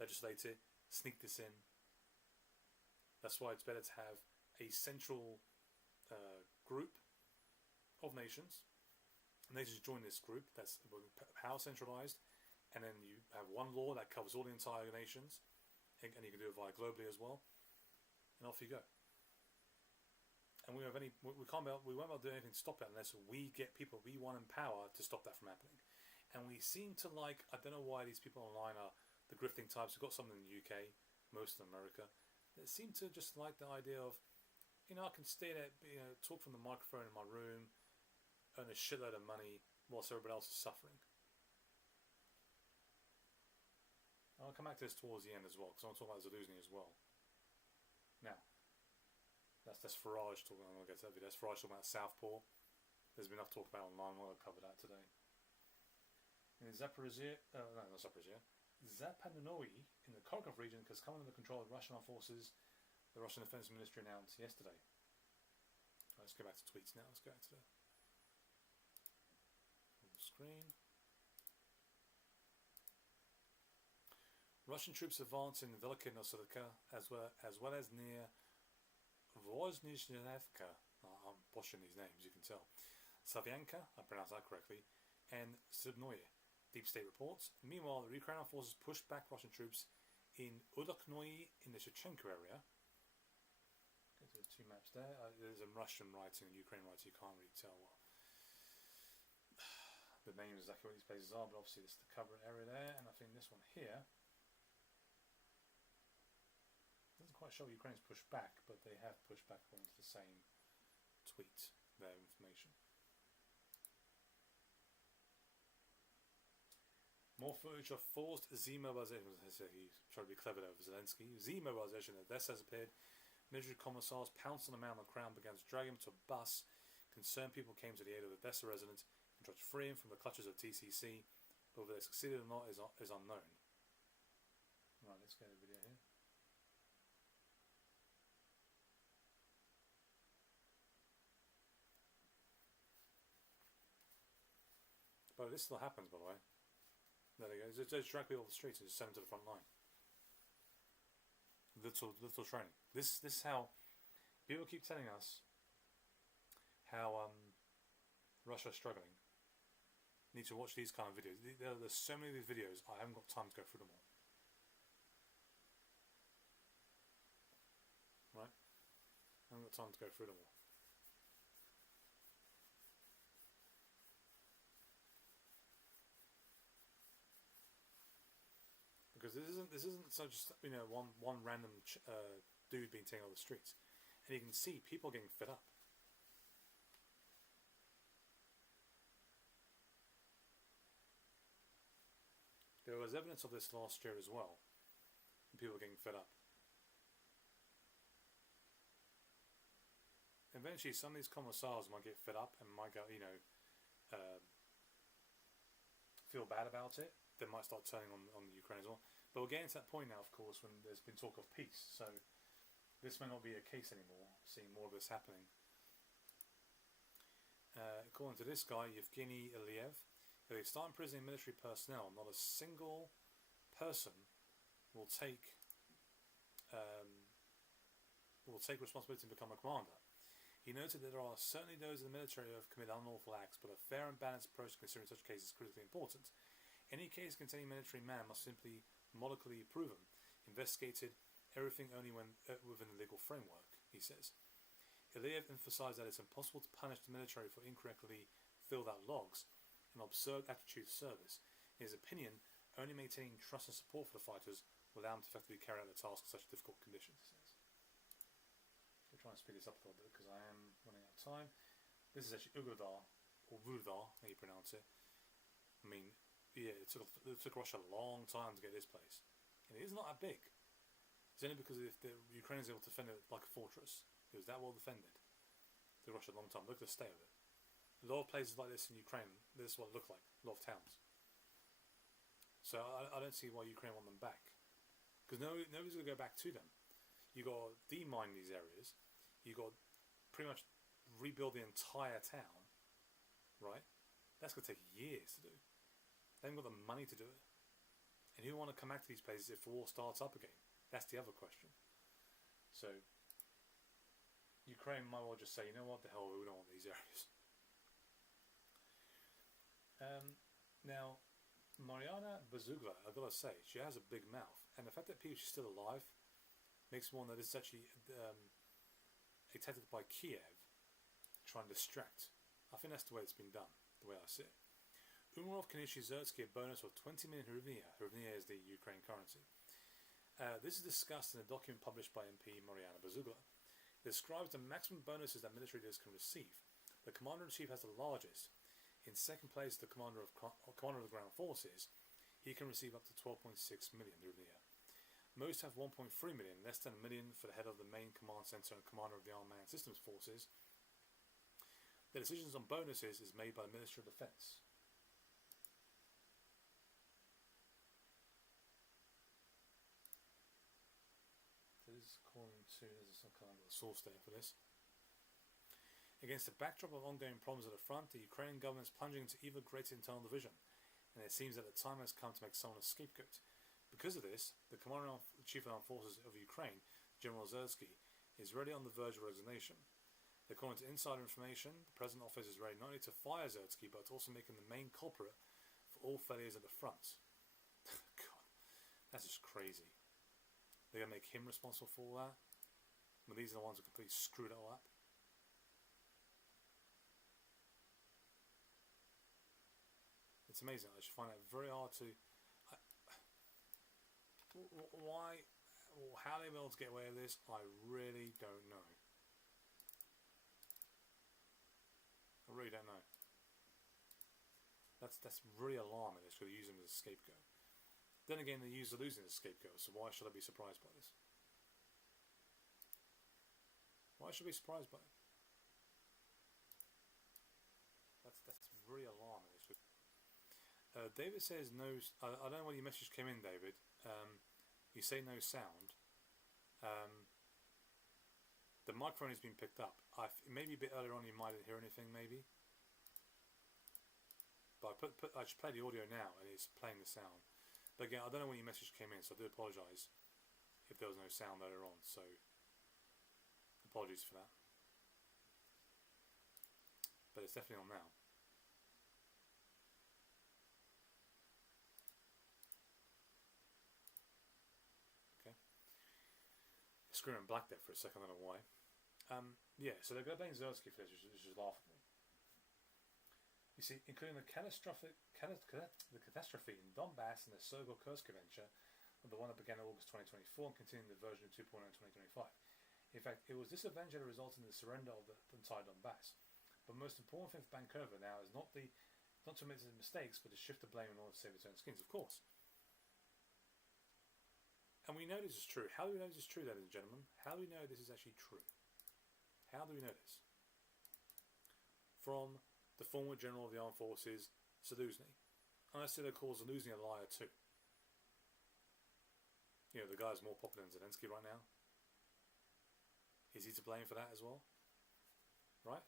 Legislate it. Sneak this in. That's why it's better to have a central group of nations. Nations join this group. That's power centralized. And then you have one law that covers all the entire nations. And you can do it via globally as well. And off you go. And we won't be able to do anything to stop it unless we get people we want in power to stop that from happening. And we seem to like, I don't know why these people online are the grifting types. We've got some in the UK, most in America. They seem to just like the idea of, I can stay there, talk from the microphone in my room, earn a shitload of money whilst everybody else is suffering. I'll come back to this towards the end as well, because I want to talk about Zaluzhny as well. Now, that's Farage talking. I'm going to get to that video. That's Farage talking about Southpaw. There's been enough talk about online. I'll cover that today. In Zaporizhia, Zapadnoye in the Kharkov region has come under the control of Russian armed forces. The Russian Defense Ministry announced yesterday. Let's go back to tweets now. Let's go back to the screen. Russian troops advance in Velikonosilka as well as near Vozhnyzhnevka. I'm botching these names, you can tell. Savianka, I pronounced that correctly, and Sibnoye. Deep State reports. Meanwhile, the Ukrainian forces pushed back Russian troops in Udoknoye in the Shevchenko area. Go to the two maps there. There's a Russian writing and Ukrainian writing. You can't really tell what the names exactly what these places are, but obviously this is the covered area there, and I think this one here doesn't quite show Ukraine's pushed back, but they have pushed back according to the same tweet, their information. More footage of forced Z-mobilization. He's trying to be clever there with Zelensky. Z-mobilization at Odessa has appeared. Military commissars pounced on the man on the crown, began to drag him to a bus. Concerned people came to the aid of the Odessa resident and tried to free him from the clutches of TCC. But whether they succeeded or not is unknown. Right, let's get a video here. But this still happens, by the way. There they go. Just drag people off the streets and just send them to the front line. Little training. This is how people keep telling us how Russia's struggling. You need to watch these kind of videos. There's so many of these videos. I haven't got time to go through them all. Right? I haven't got time to go through them all. Because this isn't so just one random dude being taken on the streets, and you can see people getting fed up. There was evidence of this last year as well, and people getting fed up. Eventually, some of these commissars might get fed up and might go, feel bad about it. They might start turning on Ukraine as well. But we're getting to that point now, of course, when there's been talk of peace. So this may not be a case anymore, seeing more of this happening. According to this guy, Yevgeny Ilyev, if they start imprisoning military personnel, not a single person will take responsibility and become a commander. He noted that there are certainly those in the military who have committed unlawful acts, but a fair and balanced approach to considering such cases is critically important. Any case containing military man must simply molecule proven, investigated, everything only when within the legal framework, he says. Ilyev emphasized that it's impossible to punish the military for incorrectly filled out logs, an absurd attitude of service. In his opinion, only maintaining trust and support for the fighters will allow them to effectively carry out the task in such difficult conditions, he says. We'll try and speed this up a little bit because I am running out of time. This is actually Ugrodar, or Vudar, how you pronounce it. I mean, yeah, it took Russia a long time to get this place. And it is not that big. It's only because if the Ukrainians were able to defend it like a fortress. It was that well defended. It took Russia a long time. Look at the state of it. A lot of places like this in Ukraine, this is what it looked like. A lot of towns. So I don't see why Ukraine want them back. Because nobody's going to go back to them. You got to demine these areas. You got to pretty much rebuild the entire town. Right? That's going to take years to do. They haven't got the money to do it. And who want to come back to these places if war starts up again? That's the other question. So, Ukraine might well just say, you know what, the hell, we don't want these areas. Now, Mariana Bazugla, I've got to say, she has a big mouth. And the fact that she's still alive makes me wonder that this is actually a tactic by Kyiv to try and distract. I think that's the way it's been done, the way I see it. Umarov can issue Zelensky a bonus of 20 million hryvnia. Hryvnia is the Ukraine currency. This is discussed in a document published by MP Mariana Bazugla. It describes the maximum bonuses that military leaders can receive. The Commander-in-Chief has the largest. In second place, the Commander of the Ground Forces. He can receive up to 12.6 million hryvnia. Most have 1.3 million, less than a million for the head of the main command centre and commander of the Armed Man Systems Forces. The decisions on bonuses is made by the Minister of Defence. There's some kind of source there for this. Against the backdrop of ongoing problems at the front, the Ukrainian government is plunging into even greater internal division, and it seems that the time has come to make someone a scapegoat. Because of this, the Commander-in-Chief of the Armed Forces of Ukraine, General Zelensky, is already on the verge of resignation. According to insider information, the President's office is ready not only to fire Zelensky, but also making the main culprit for all failures at the front. God, that's just crazy. They're going to make him responsible for all that? But these are the ones who completely screwed it all up. It's amazing. I just find it very hard to... why... How they were able to get away with this, I really don't know. I really don't know. That's really alarming. They're going to use him as a scapegoat. Then again, they use Zaluzhny as a scapegoat, so why should I be surprised by this? Why should I be surprised by it? That's really alarming. David says no... I don't know when your message came in, David. You say no sound. The microphone has been picked up. Maybe a bit earlier on you might hear anything, maybe. but I just play the audio now, and it's playing the sound. But again, I don't know when your message came in, so I do apologise if there was no sound earlier on. So apologies for that. But it's definitely on now. Okay. Screen went black there for a second. I don't know why. Yeah, so they're going to blame Zelensky for this, which is laughable. You see, including the catastrophe in Donbass and the Sogo-Kursk adventure, the one that began in August 2024 and continuing the version of 2.0 in 2025. In fact, it was this adventure that resulted in the surrender of the entire Donbass. But the most important thing for Bankova now is not to admit his mistakes, but to shift the blame in order to save his own skins, of course. And we know this is true. How do we know this is true, ladies and gentlemen? How do we know this is actually true? How do we know this? From the former general of the armed forces, Zaluzhny. And I still call Zaluzhny a liar too. You know, the guy's more popular than Zelensky right now. Is he to blame for that as well? Right?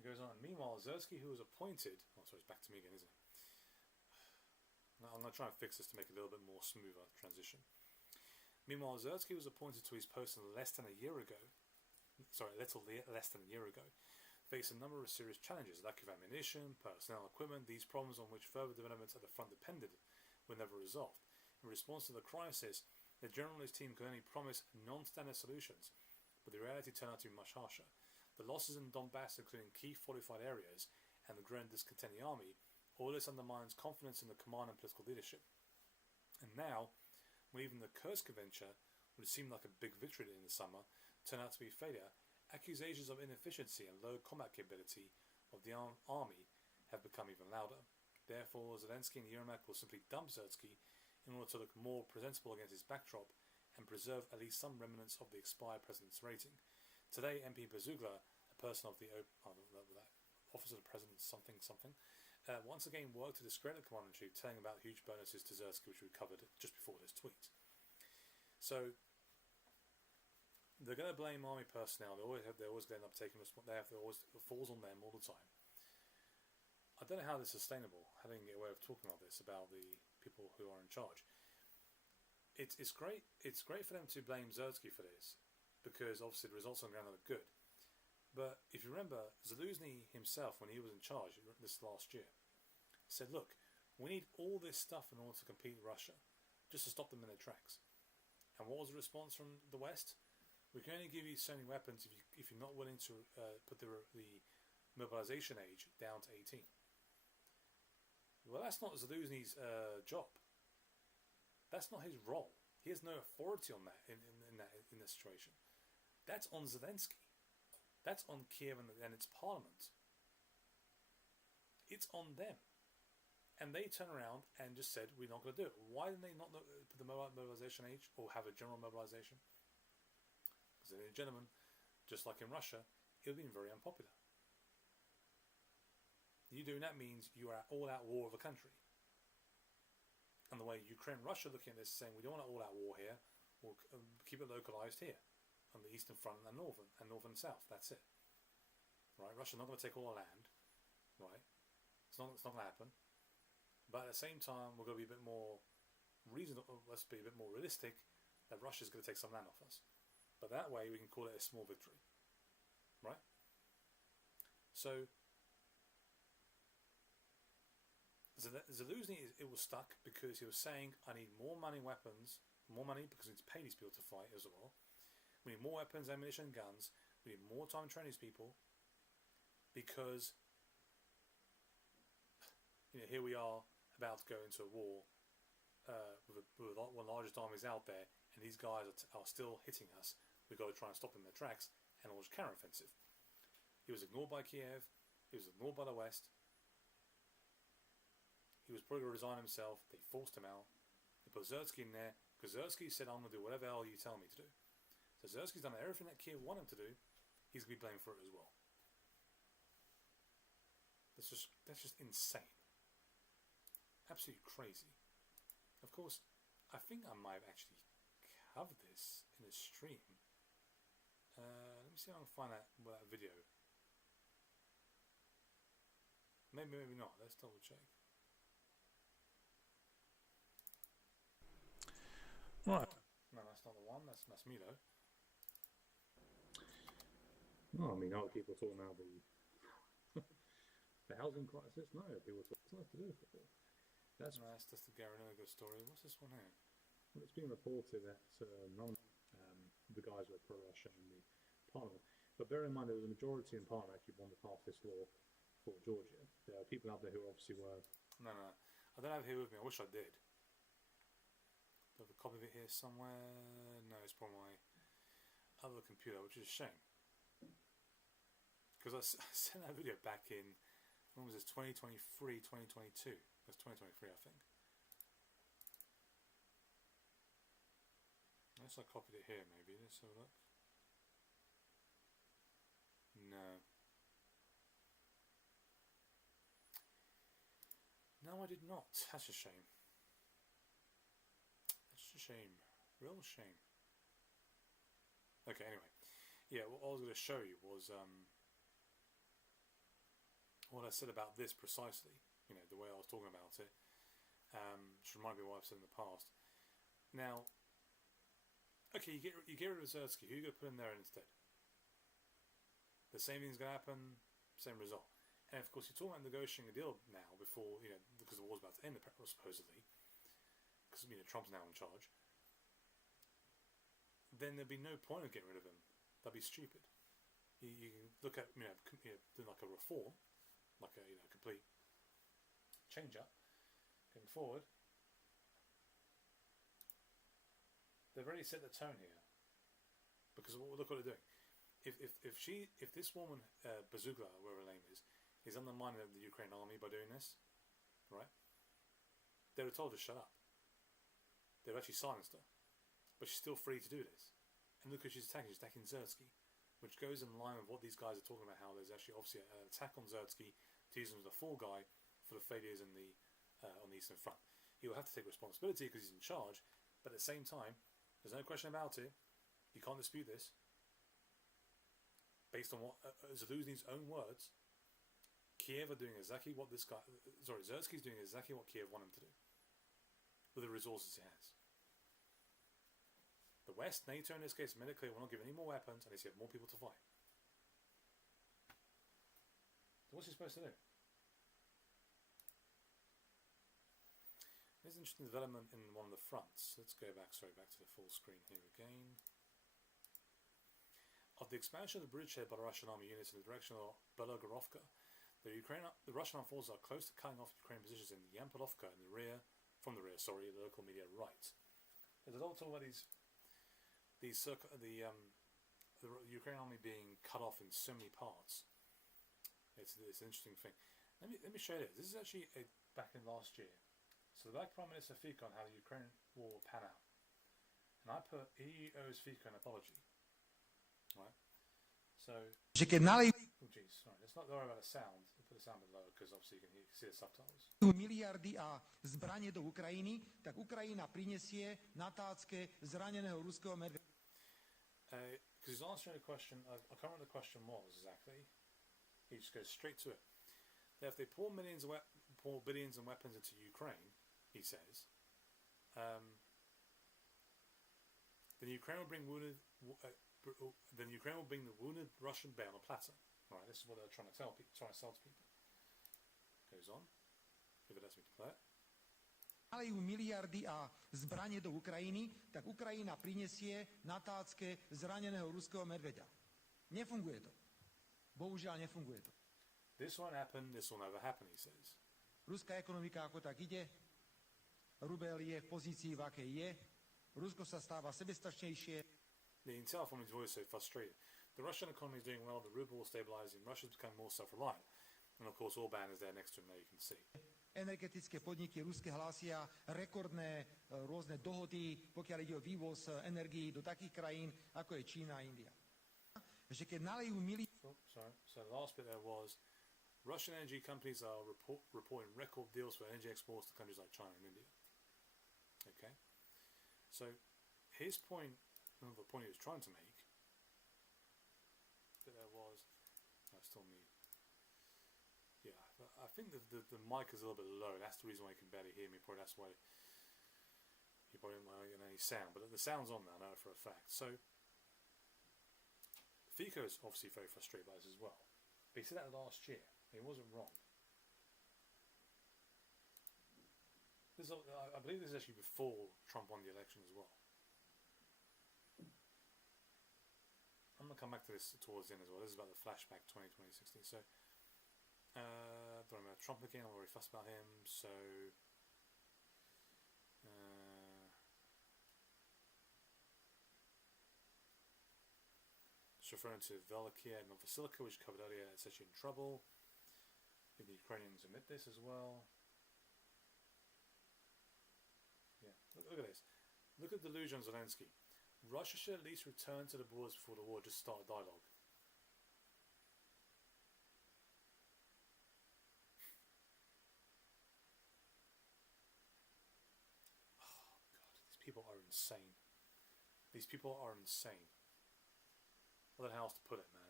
It goes on. Meanwhile, Zelensky, who was appointed... Oh, sorry, it's back to me again, isn't it? I'm going to try and fix this to make it a little bit more smoother transition. Meanwhile, Zelensky was appointed to his post less than a year ago, faced a number of serious challenges: lack of ammunition, personnel, equipment. These problems, on which further developments at the front depended, were never resolved. In response to the crisis, the general and his team could only promise non-standard solutions, but the reality turned out to be much harsher. The losses in Donbass, including key fortified areas and the growing discontent in the army, all this undermines confidence in the command and political leadership. And now, when even the Kursk adventure, which seemed like a big victory in the summer, turned out to be a failure, accusations of inefficiency and low combat capability of the army have become even louder. Therefore, Zelensky and Yermak will simply dump Zelensky in order to look more presentable against his backdrop and preserve at least some remnants of the expired president's rating. Today, MP Bazugla, a person of the Office of the President once again worked to discredit the commander-in-chief, telling about huge bonuses to Zelensky, which we covered just before this tweet. So, they're going to blame army personnel. They're always going to end up taking responsibility. It falls on them all the time. I don't know how this is sustainable, having a way of talking like this about the people who are in charge. It's great. It's great for them to blame Zelensky for this, because obviously the results on the ground are good. But if you remember, Zaluzhny himself, when he was in charge this last year, said, "Look, we need all this stuff in order to compete with Russia, just to stop them in their tracks." And what was the response from the West? We can only give you so many weapons if you're not willing to put the mobilization age down to 18. Well, that's not Zaluzhny's job. That's not his role. He has no authority on that in this situation. That's on Zelensky. That's on Kyiv and its parliament. It's on them. And they turn around and just said, we're not going to do it. Why didn't they not put the mobilization age or have a general mobilization? Because, ladies and gentlemen, just like in Russia, it would have been very unpopular. You doing that means you are at all-out war of a country. And the way Ukraine and Russia are looking at this, saying we don't want an all-out war here, we'll keep it localized here, on the eastern front and north and south. That's it. Right? Russia's not going to take all our land. Right? It's not going to happen. But at the same time, we're going to be a bit more reasonable. Let's be a bit more realistic that Russia's going to take some land off us. But that way, we can call it a small victory. Right? So, Zaluzhny, it was stuck because he was saying, I need more money, weapons, more money because we need to pay these people to fight as well. We need more weapons, ammunition, guns. We need more time to train these people because, here we are about to go into a war with one of the largest armies out there, and these guys are still hitting us. We've got to try and stop them in their tracks and launch counteroffensive. He was ignored by Kyiv. He was ignored by the West. He was probably going to resign himself. They forced him out. They put Zelensky in there because Zelensky said, I'm going to do whatever hell you tell me to do. So Zelensky's done everything that Kyiv wanted him to do. He's going to be blamed for it as well. That's just insane. Absolutely crazy. Of course, I think I might have actually covered this in a stream. Let me see if I can find that video. Maybe not. Let's double check. Right. No, that's not the one. That's Milo. No, I mean, other people talking about the housing crisis. No, people talk. It's nothing to do with football. That's just the Garinogo story. What's this one here? Well, it's been reported that none the guys were pro-Russia in the parliament. But bear in mind, there was a majority in parliament actually wanted to pass this law for Georgia. There are people out there who obviously were. No, I don't have it here with me. I wish I did. Do I have a copy of it here somewhere? No, it's from my other computer, which is a shame. Because I sent that video back in, when was this, 2023, 2022. That's 2023, I think. Unless I copied it here, maybe. Let's have a look. No. No, I did not. That's a shame. That's a shame. Real shame. Okay, anyway. Yeah, what I was going to show you was what I said about this precisely. You know, the way I was talking about it. Which reminded me of what I've said in the past. Now, okay, you get rid of Zelensky. Who are you going to put in there instead? The same thing's going to happen, same result. And of course, you're talking about negotiating a deal now before, you know, because the war's about to end, supposedly, because, you know, Trump's now in charge. Then there'd be no point of getting rid of him. That'd be stupid. You can look at, you know, doing like a reform, like a, you know, complete change up, going forward. They've already set the tone here, because look what they're doing. If this woman Bazugla, whatever her name is undermining the Ukrainian army by doing this, right? They were told to shut up. They've actually silenced her, but she's still free to do this. And look who she's attacking. She's attacking Zelensky, which goes in line with what these guys are talking about. How there's actually obviously an attack on Zelensky to use him as the fall guy for the failures in the on the Eastern Front. He will have to take responsibility because he's in charge, but at the same time, there's no question about it. You can't dispute this. Based on what Zaluzhny's own words, Kyiv are doing exactly what Zelensky's doing exactly what Kyiv want him to do with the resources he has. The West, NATO in this case, made it clear we're not giving any more weapons unless you have more people to fight. So what's he supposed to do? There's an interesting development in one of the fronts. Let's go back, back to the full screen here again. Of the expansion of the bridgehead by the Russian army units in the direction of Belgorovka, the Russian armed forces are close to cutting off Ukrainian positions in Yampilovka in the rear, the local media write. There's a lot of talk about the Ukrainian army being cut off in so many parts. It's an interesting thing. Let me show you this. This is actually back in last year. So the Black Prime Minister Fico on how the Ukraine war will pan out. And I put he owes Fico an apology. Right. So. Oh jeez, sorry. Let's not worry about the sound. We'll put the sound a bit lower because obviously you can see the subtitles. Miliardy a zbranie do Ukrajiny, tak Ukrajina prinesie na tácke zraneného ruského medveďa. Because he's answering a question. I can't remember what the question was exactly. He just goes straight to it. That if they pour billions and weapons into Ukraine, he says, then Ukraine will bring wounded. Then Ukraine will bring the wounded Russian bear on a platter. Right, this is what they're trying to sell to people. Goes on. If it lets me to play it. Nalejú miliardy a zbranie do Ukrajiny, tak Ukrajina prinesie na tácke zraneného ruského medveďa. Nefunguje to. Bohužiaľ nefunguje to. This won't happen, this will never happen, he says. Ruská ekonomika ako tak ide. Rubel je v pozícii, v akej je. Rusko sa stáva sebestačnejšie. You can tell from his voice so frustrated. The Russian economy is doing well, the ruble is stabilizing, Russia's becoming more self-reliant. And of course Orban is there next to him, there you can see. Energetické podniky ruské hlásia rekordné rôzne dohody, pokiaľ ide o vývoz energií do takých krajín, ako je Čína a India. Že keď nalejú So the last bit there was, Russian energy companies are reporting record deals for energy exports to countries like China and India. Okay? So his point, the point he was trying to make, that there was, I still need, yeah, But I think the mic is a little bit low. That's the reason why you can barely hear me. Probably that's why you probably don't get any sound. But the sound's on there, I know for a fact. So Fico is obviously very frustrated by this as well. But he said that last year. He wasn't wrong. This is, I believe this is actually before Trump won the election as well. I'm going to come back to this towards the end as well. This is about the flashback 2016. So, don't know about Trump again. I've already fussed about him. So, it's referring to Valeriy and Novosilica, which covered earlier. It's actually in trouble. If the Ukrainians admit this as well. Yeah, look at this. Look at the delusion on Zelensky. Russia should at least return to the borders before the war, just start a dialogue. Oh God, these people are insane. These people are insane. I don't know how else to put it, man.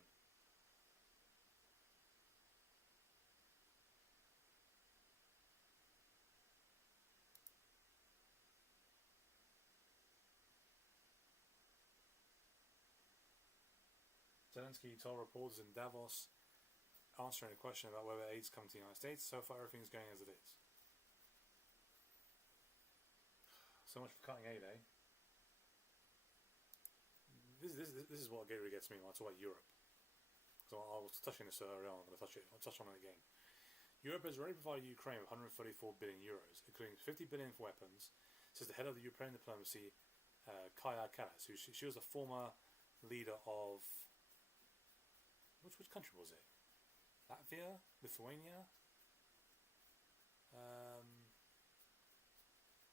Zelensky told reporters in Davos, answering a question about whether aid's come to the United States. So far, everything's going as it is. So much for cutting aid, eh? This is what really gets me when I talk about Europe. So I was touching this earlier on. I'll touch on it again. Europe has already provided Ukraine with 134 billion euros, including 50 billion for weapons. Says the head of the Ukrainian diplomacy, Kaya Kalas, who she was a former leader of. Which country was it? Latvia? Lithuania?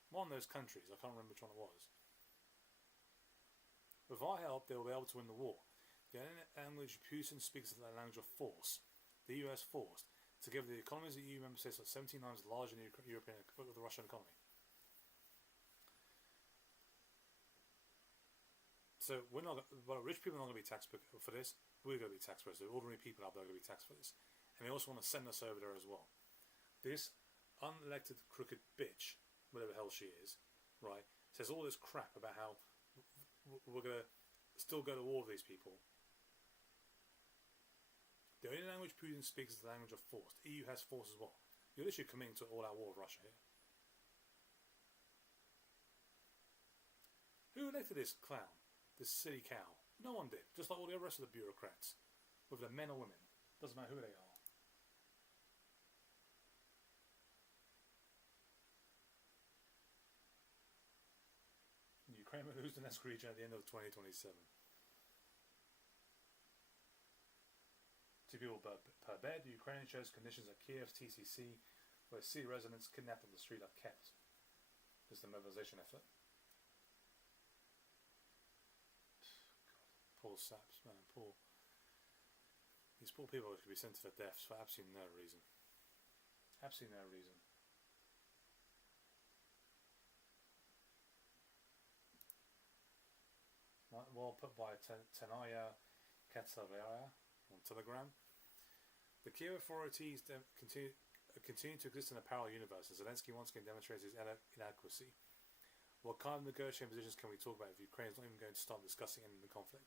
One of those countries. I can't remember which one it was. With our help, they will be able to win the war. The only language Putin speaks is the language of force. The US forced. Together, the economies of the EU member states are 17 times larger than the European with the Russian economy. So we're not. Well, rich people are not going to be taxed for this. We're going to be taxed for this. The ordinary people out there are going to be taxed for this, and they also want to send us over there as well. This unelected crooked bitch, whatever the hell she is, right, says all this crap about how we're going to still go to war with these people. The only language Putin speaks is the language of force. The EU has force as well. You're literally committing to all-out war with Russia here. Who elected this clown? This silly cow? No one did. Just like all the rest of the bureaucrats. Whether they're men or women. Doesn't matter who they are. Ukraine will lose the Donetsk region at the end of 2027. 2 people per bed. Ukraine shows conditions at Kyiv TCC where city residents kidnapped on the street are kept. This is the mobilization effort. Poor saps, man. These poor people could be sent to their deaths for absolutely no reason. Absolutely no reason. Well put by Tenaya Katsavaya on Telegram. The Kyiv authorities continue to exist in a parallel universe, and Zelensky once again demonstrates his inadequacy. What kind of negotiating positions can we talk about if Ukraine is not even going to start discussing ending the conflict?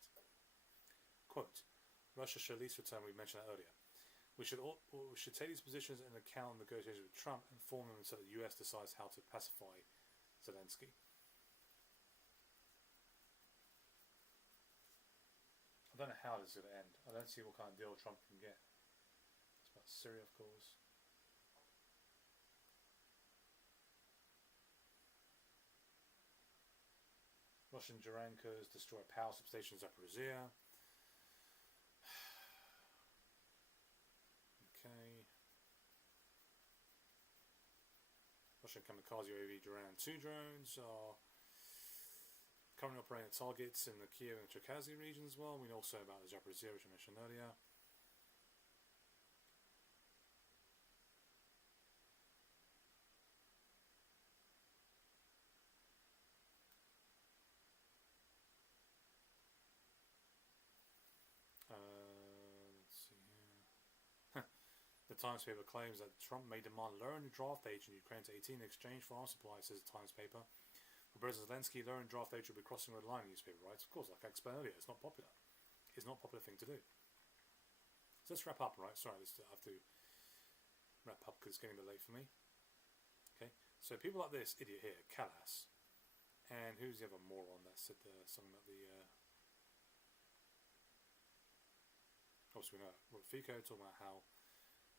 Quote, Russia should at least return, we mentioned that earlier. We should take these positions into account in negotiations with Trump and form them until the US decides how to pacify Zelensky. I don't know how this is going to end. I don't see what kind of deal Trump can get. It's about Syria, of course. Russian Durankas destroy power substations at Zaporizhia. Okay. Russian kamikaze UAV Duran 2 drones are currently operating at targets in the Kyiv and Cherkasy region as well. We know also about the Zaporizhia, which I mentioned earlier. Let's see here. The Times paper claims that Trump may demand lowering the draft age in Ukraine to 18 in exchange for arms supplies, says the Times paper. For President Zelensky, lowering draft age will be crossing a red line, newspaper writes. Of course, like I explained earlier, it's not popular. It's not a popular thing to do. So let's wrap up, right? Sorry, I have to wrap up because it's getting a bit late for me. Okay, so people like this idiot here, Callas, and who's the other moron that said something about the... obviously we know Fico talking about how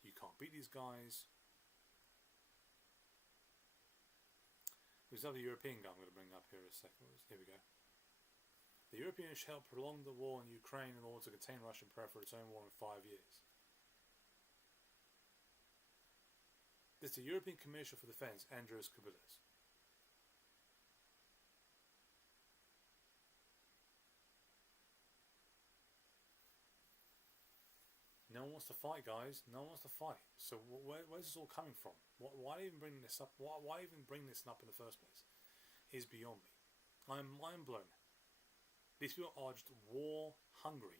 you can't beat these guys. There's another European guy I'm going to bring up here in a second. Here we go. The Europeans should help prolong the war in Ukraine in order to contain Russia and prepare for its own war in 5 years. This is the European Commissioner for Defence, Andrius Kubilius. No one wants to fight, guys. No one wants to fight. So where's this all coming from? Why even bring this up? Why even bring this up in the first place? Is beyond me. I am mind blown. These people are just war hungry.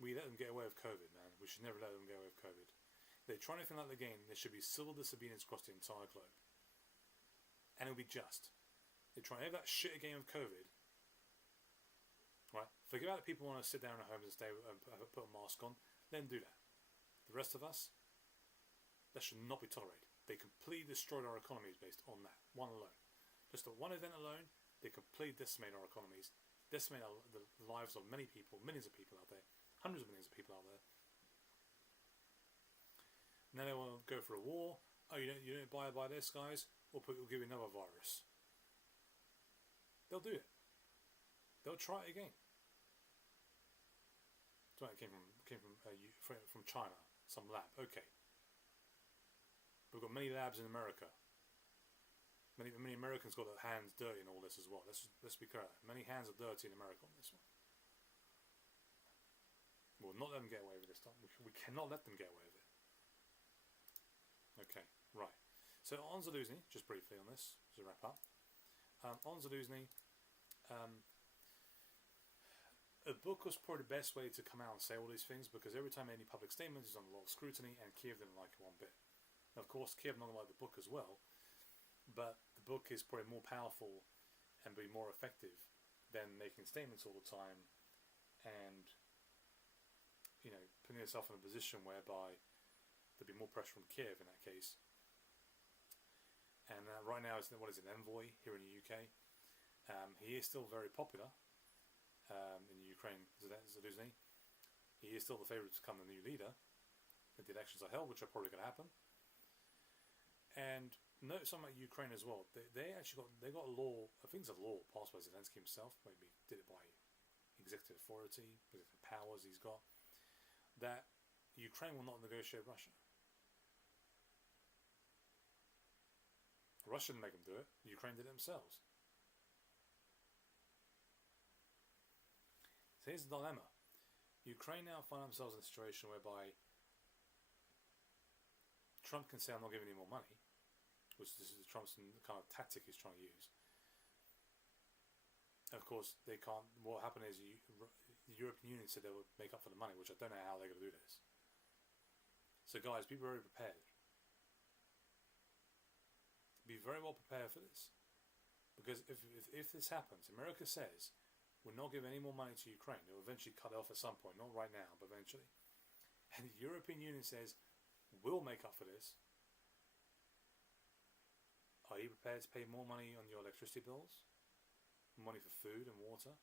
We let them get away with COVID, man. We should never let them get away with COVID. If they're trying anything like the game, there should be civil disobedience across the entire globe. And it'll be just. They're trying to have that shit game of COVID. Right? Forget about the people who want to sit down at home and stay and put a mask on. Let them do that. The rest of us, that should not be tolerated. They completely destroyed our economies based on that one alone. Just the one event alone, they completely decimated our economies, decimated the lives of many people, millions of people out there, hundreds of millions of people out there. Now they want to go for a war. Oh, you don't buy this, guys? We'll give you another virus. They'll do it. They'll try it again. So it came from China, some lab. Okay. We've got many labs in America. Many Americans got their hands dirty in all this as well. Let's be clear. Many hands are dirty in America on this one. We'll not let them get away with this time. We cannot let them get away with it. Okay, right. So on Zaluzhny, just briefly on this, to wrap up. On Zaluzhny, a book was probably the best way to come out and say all these things, because every time any public statement is under a lot of scrutiny, and Kyiv didn't like it one bit. Now, of course, Kyiv not going to like the book as well, but the book is probably more powerful and be more effective than making statements all the time and, putting yourself in a position whereby there'd be more pressure from Kyiv in that case. And right now, it's an envoy here in the UK. He is still very popular in Ukraine, Zaluzhny. He is still the favourite to become the new leader if the elections are held, which are probably going to happen. And note something about Ukraine as well. They got a law. I think it's a law passed by Zelensky himself. Maybe did it by executive authority, executive powers he's got. That Ukraine will not negotiate with Russia. Russia didn't make them do it. Ukraine did it themselves. So here's the dilemma. Ukraine now find themselves in a situation whereby Trump can say, I'm not giving you more money, which this is Trump's kind of tactic he's trying to use. And of course, they can't. What happened is the European Union said they would make up for the money, which I don't know how they're going to do this. So guys, be very prepared. Be very well prepared for this. Because if this happens, America says, we're not giving any more money to Ukraine. They'll eventually cut it off at some point, not right now, but eventually. And the European Union says, we'll make up for this. Are you prepared to pay more money on your electricity bills? Money for food and water?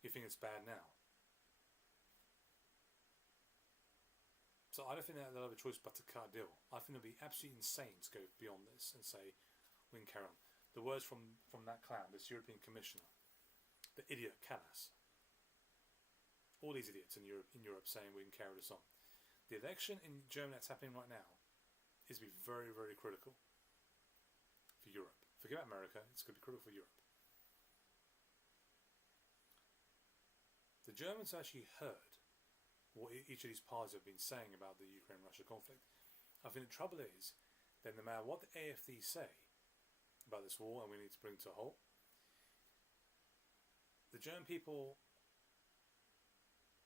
You think it's bad now? So I don't think they'll have a choice but to cut a deal. I think it'll be absolutely insane to go beyond this and say, we can carry on. The words from that clown, this European Commissioner, the idiot Callas. All these idiots in Europe saying we can carry this on. The election in Germany that's happening right now is to be very, very critical for Europe. Forget about America, it's going to be critical for Europe. The Germans actually heard what each of these parties have been saying about the Ukraine-Russia conflict. I think the trouble is that no matter what the AfD say about this war and we need to bring it to a halt, the German people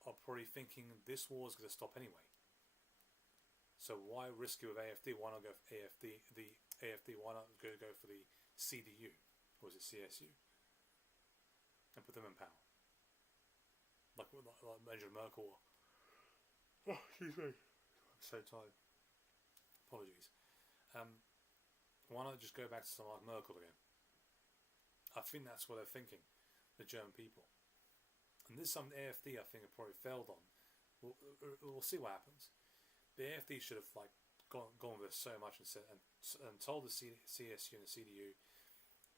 are probably thinking this war is going to stop anyway. So why risk it with AFD? Why not go for AFD? The AFD. Why not go for the CDU, or was it CSU, and put them in power? Like Angela Merkel. Oh, excuse me. I'm so tired. Apologies. Why not just go back to someone like Merkel again? I think that's what they're thinking, the German people. And this is something the AFD I think have probably failed on. We'll see what happens. The AFD should have gone with this so much and said and told the CSU and the CDU,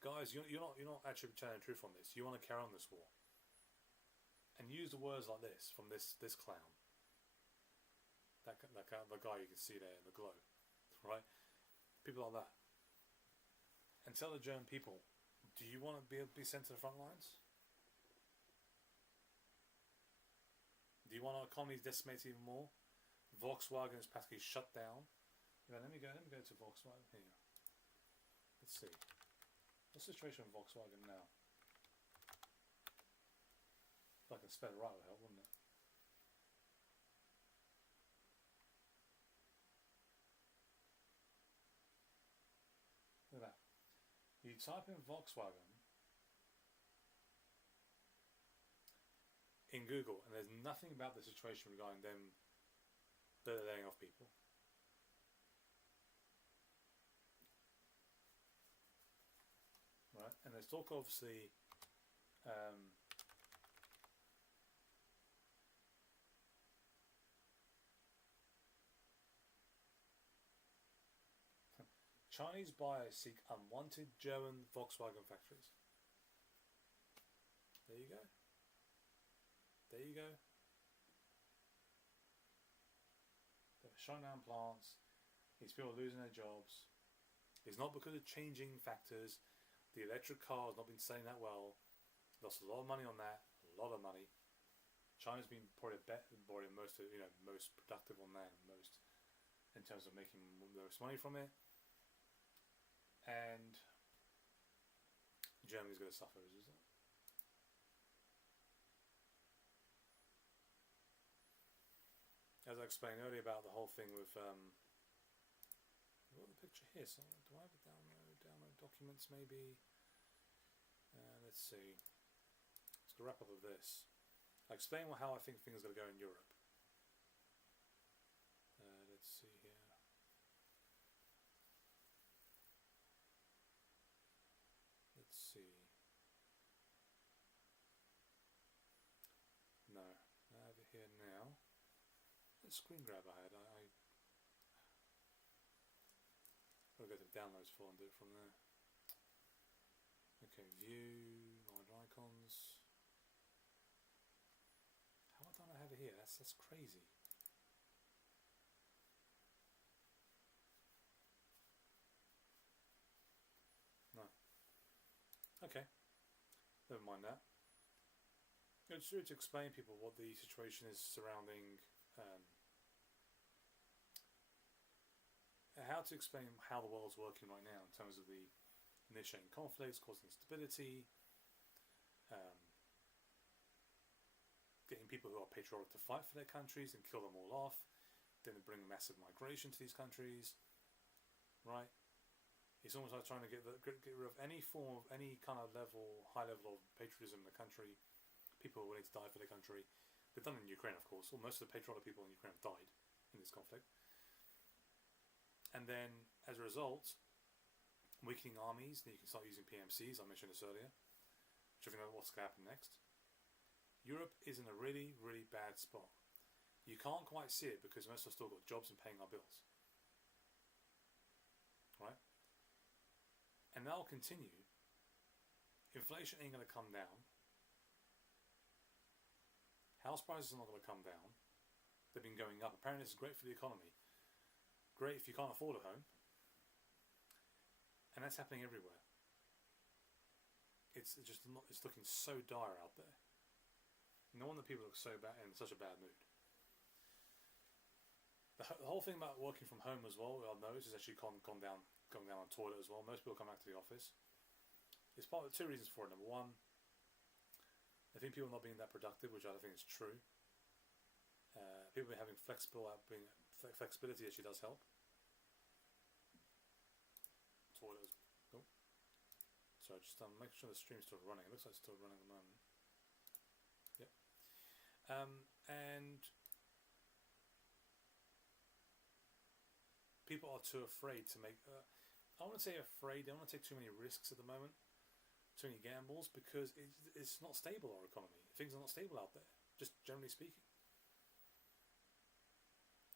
guys, you're not actually telling the truth on this. You want to carry on this war, and use the words like this from this clown. That the guy you can see there in the glow, right? People like that, and tell the German people, do you want to be sent to the front lines? Do you want our economies decimated even more? Volkswagen is practically shut down. Yeah, let me go to Volkswagen here. Let's see. What's the situation with Volkswagen now? If I can spell it right would help, wouldn't it? Look at that. You type in Volkswagen in Google, and there's nothing about the situation regarding them that they're laying off people. Right, and there's talk obviously Chinese buyers seek unwanted German Volkswagen factories. There you go. There you go. They're shutting down plants. These people are losing their jobs. It's not because of changing factors. The electric car has not been selling that well. Lost a lot of money on that. A lot of money. China's been probably most productive on that, most in terms of making the most money from it. And Germany's going to suffer, isn't it? As I explained earlier about the whole thing with I've got the picture here. So do I have it download documents maybe? Let's see. Let's go wrap up with this. I explain how I think things are going to go in Europe. Let's see here. Let's see. No, I have it here now. The screen grab I had. I'll go to the downloads folder and do it from there. Okay, view, large icons. How don't I have it here? That's crazy. No. Okay. Never mind that. It's true to explain to people what the situation is surrounding how to explain how the world's working right now in terms of the initiating conflicts, causing instability, getting people who are patriotic to fight for their countries and kill them all off, then bring massive migration to these countries, right? It's almost like trying to get rid of any form of any kind of high level of patriotism in the country. People are willing to die for their country. They've done it in Ukraine, of course. Well, most of the patriotic people in Ukraine have died in this conflict. And then, as a result, weakening armies, then you can start using PMCs, I mentioned this earlier, which I think what's going to happen next. Europe is in a really, really bad spot. You can't quite see it because most of us still got jobs and paying our bills. Right? And that'll continue. Inflation ain't going to come down. House prices are not going to come down. They've been going up. Apparently this is great for the economy. Great if you can't afford a home. And that's happening everywhere. It's looking so dire out there. No wonder people look so bad in such a bad mood. The whole thing about working from home as well, I've noticed, is actually gone down on toilet as well. Most people come back to the office. There's two reasons for it. Number one, I think people not being that productive, which I don't think is true. People having flexibility actually does help. Toilet. Oh. So just make sure the stream's still running. It looks like it's still running at the moment. Yep. And people are too afraid to make. I want to say afraid. They don't want to take too many risks at the moment, too many gambles, because it's not stable, our economy. Things are not stable out there, just generally speaking.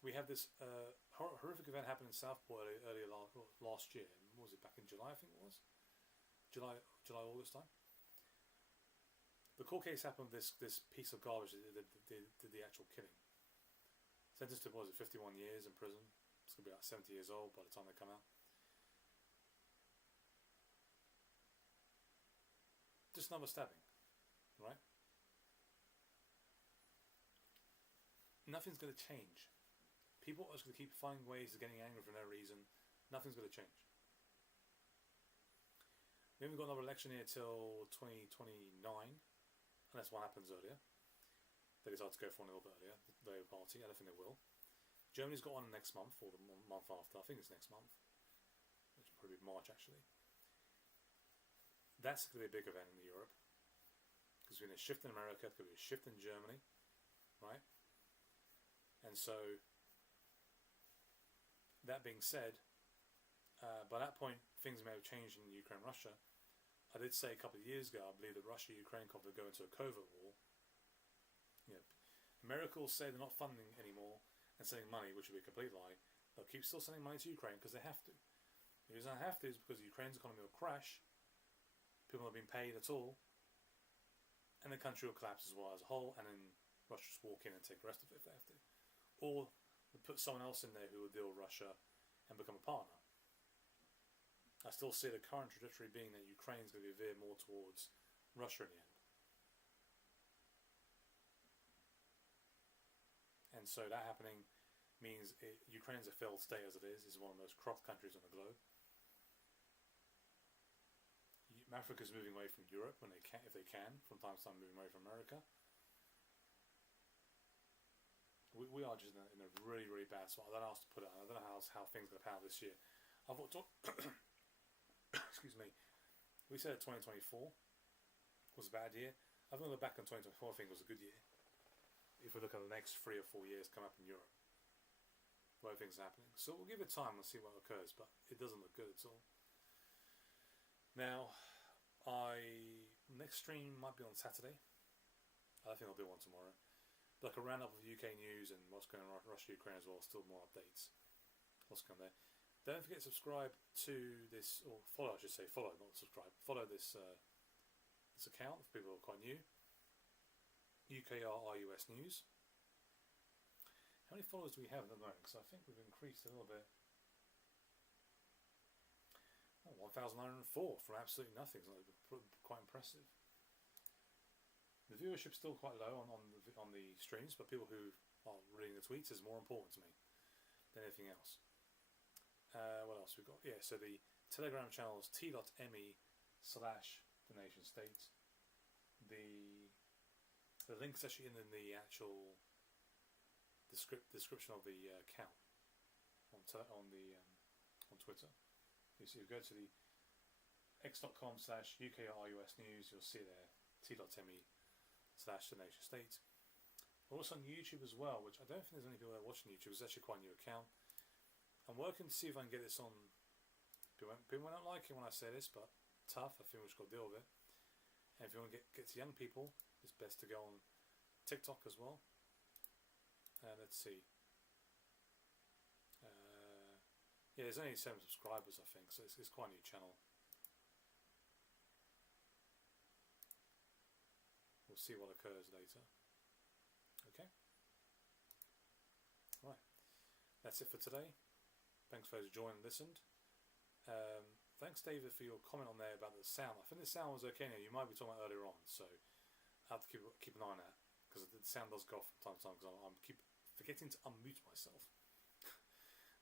We have this horrific event happened in Southport earlier last year. What was it, back in July, I think it was? July, August time. The court case happened with this piece of garbage that did the actual killing. Sentenced to, 51 years in prison. It's going to be about 70 years old by the time they come out. Just another stabbing, right? Nothing's going to change. People are just going to keep finding ways of getting angry for no reason. Nothing's going to change. We haven't got another election here till 2029, unless one happens earlier. They decide to go for one a little bit earlier, the Labour Party. I don't think they will. Germany's got one next month, or the month after. I think it's next month. Which will probably be March, actually. That's going to be a big event in Europe. Because we're going to shift in America, it's going to be a shift in Germany, right? And so, that being said, by that point, things may have changed in Ukraine and Russia. I did say a couple of years ago, I believe that Russia-Ukraine could go into a covert war. You know, America will say they're not funding anymore and sending money, which would be a complete lie. They'll keep still sending money to Ukraine because they have to. The reason they have to is because Ukraine's economy will crash, people are not being paid at all, and the country will collapse as well as a whole, and then Russia just walk in and take the rest of it if they have to. Or they put someone else in there who will deal with Russia and become a partner. I still see the current trajectory being that Ukraine's going to veer more towards Russia in the end. And so that happening means Ukraine's a failed state as it is. It's one of the most corrupt countries on the globe. Africa's moving away from Europe when they can, if they can, from time to time moving away from America. We are just in a really, really bad spot. I don't know how else to put it. I don't know how things are going to pan out this year. I thought, excuse me, we said 2024 was a bad year. I think look back on 2024, I think it was a good year. If we look at the next 3 or 4 years come up in Europe, where things are happening. So we'll give it time and see what occurs, but it doesn't look good at all. Now, next stream might be on Saturday. I think I'll do one tomorrow. Like a roundup of UK news and what's going on in Russia, Ukraine as well. Still more updates. What's going there? Don't forget to subscribe to this, or follow, I should say, follow, not subscribe. Follow this this account for people who are quite new. UKRUS News. How many followers do we have at the moment? Because I think we've increased a little bit. 1,904 from absolutely nothing. So quite impressive. The viewership's still quite low on the streams, but people who are reading the tweets is more important to me than anything else. What else we got? Yeah, so the Telegram channel is t.me/TheNationState. The link's actually in the actual description of the account on Twitter. So you go to the x.com/UKRUS News, you'll see there t.me/TheNationState. We're also on YouTube as well, which I don't think there's any people that are watching YouTube. It's actually quite a new account. I'm working to see if I can get this on. People don't like it when I say this, but tough. I think we've just got to deal with it. And if you want to get to young people, it's best to go on TikTok as well. Let's see. Yeah, there's only 7 subscribers, I think, so it's quite a new channel. We'll see what occurs later. Okay. Right. That's it for today. Thanks for those who joined and listened. Thanks, David, for your comment on there about the sound. I think the sound was okay now. You might be talking about earlier on, so I have to keep an eye on that, because the sound does go off from time to time, because I keep forgetting to unmute myself.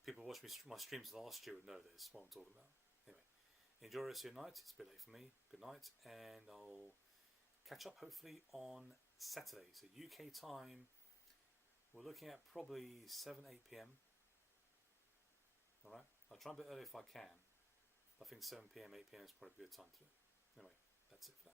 People who watched my streams last year would know this, what I'm talking about. Anyway, enjoy the rest of your night. It's a bit late for me. Good night, and I'll catch up hopefully on Saturday. So UK time, we're looking at probably 7, 8 p.m. Alright, I'll try a bit early if I can. I think 7 p.m, 8 p.m. is probably a good time to do it. Anyway, that's it for now.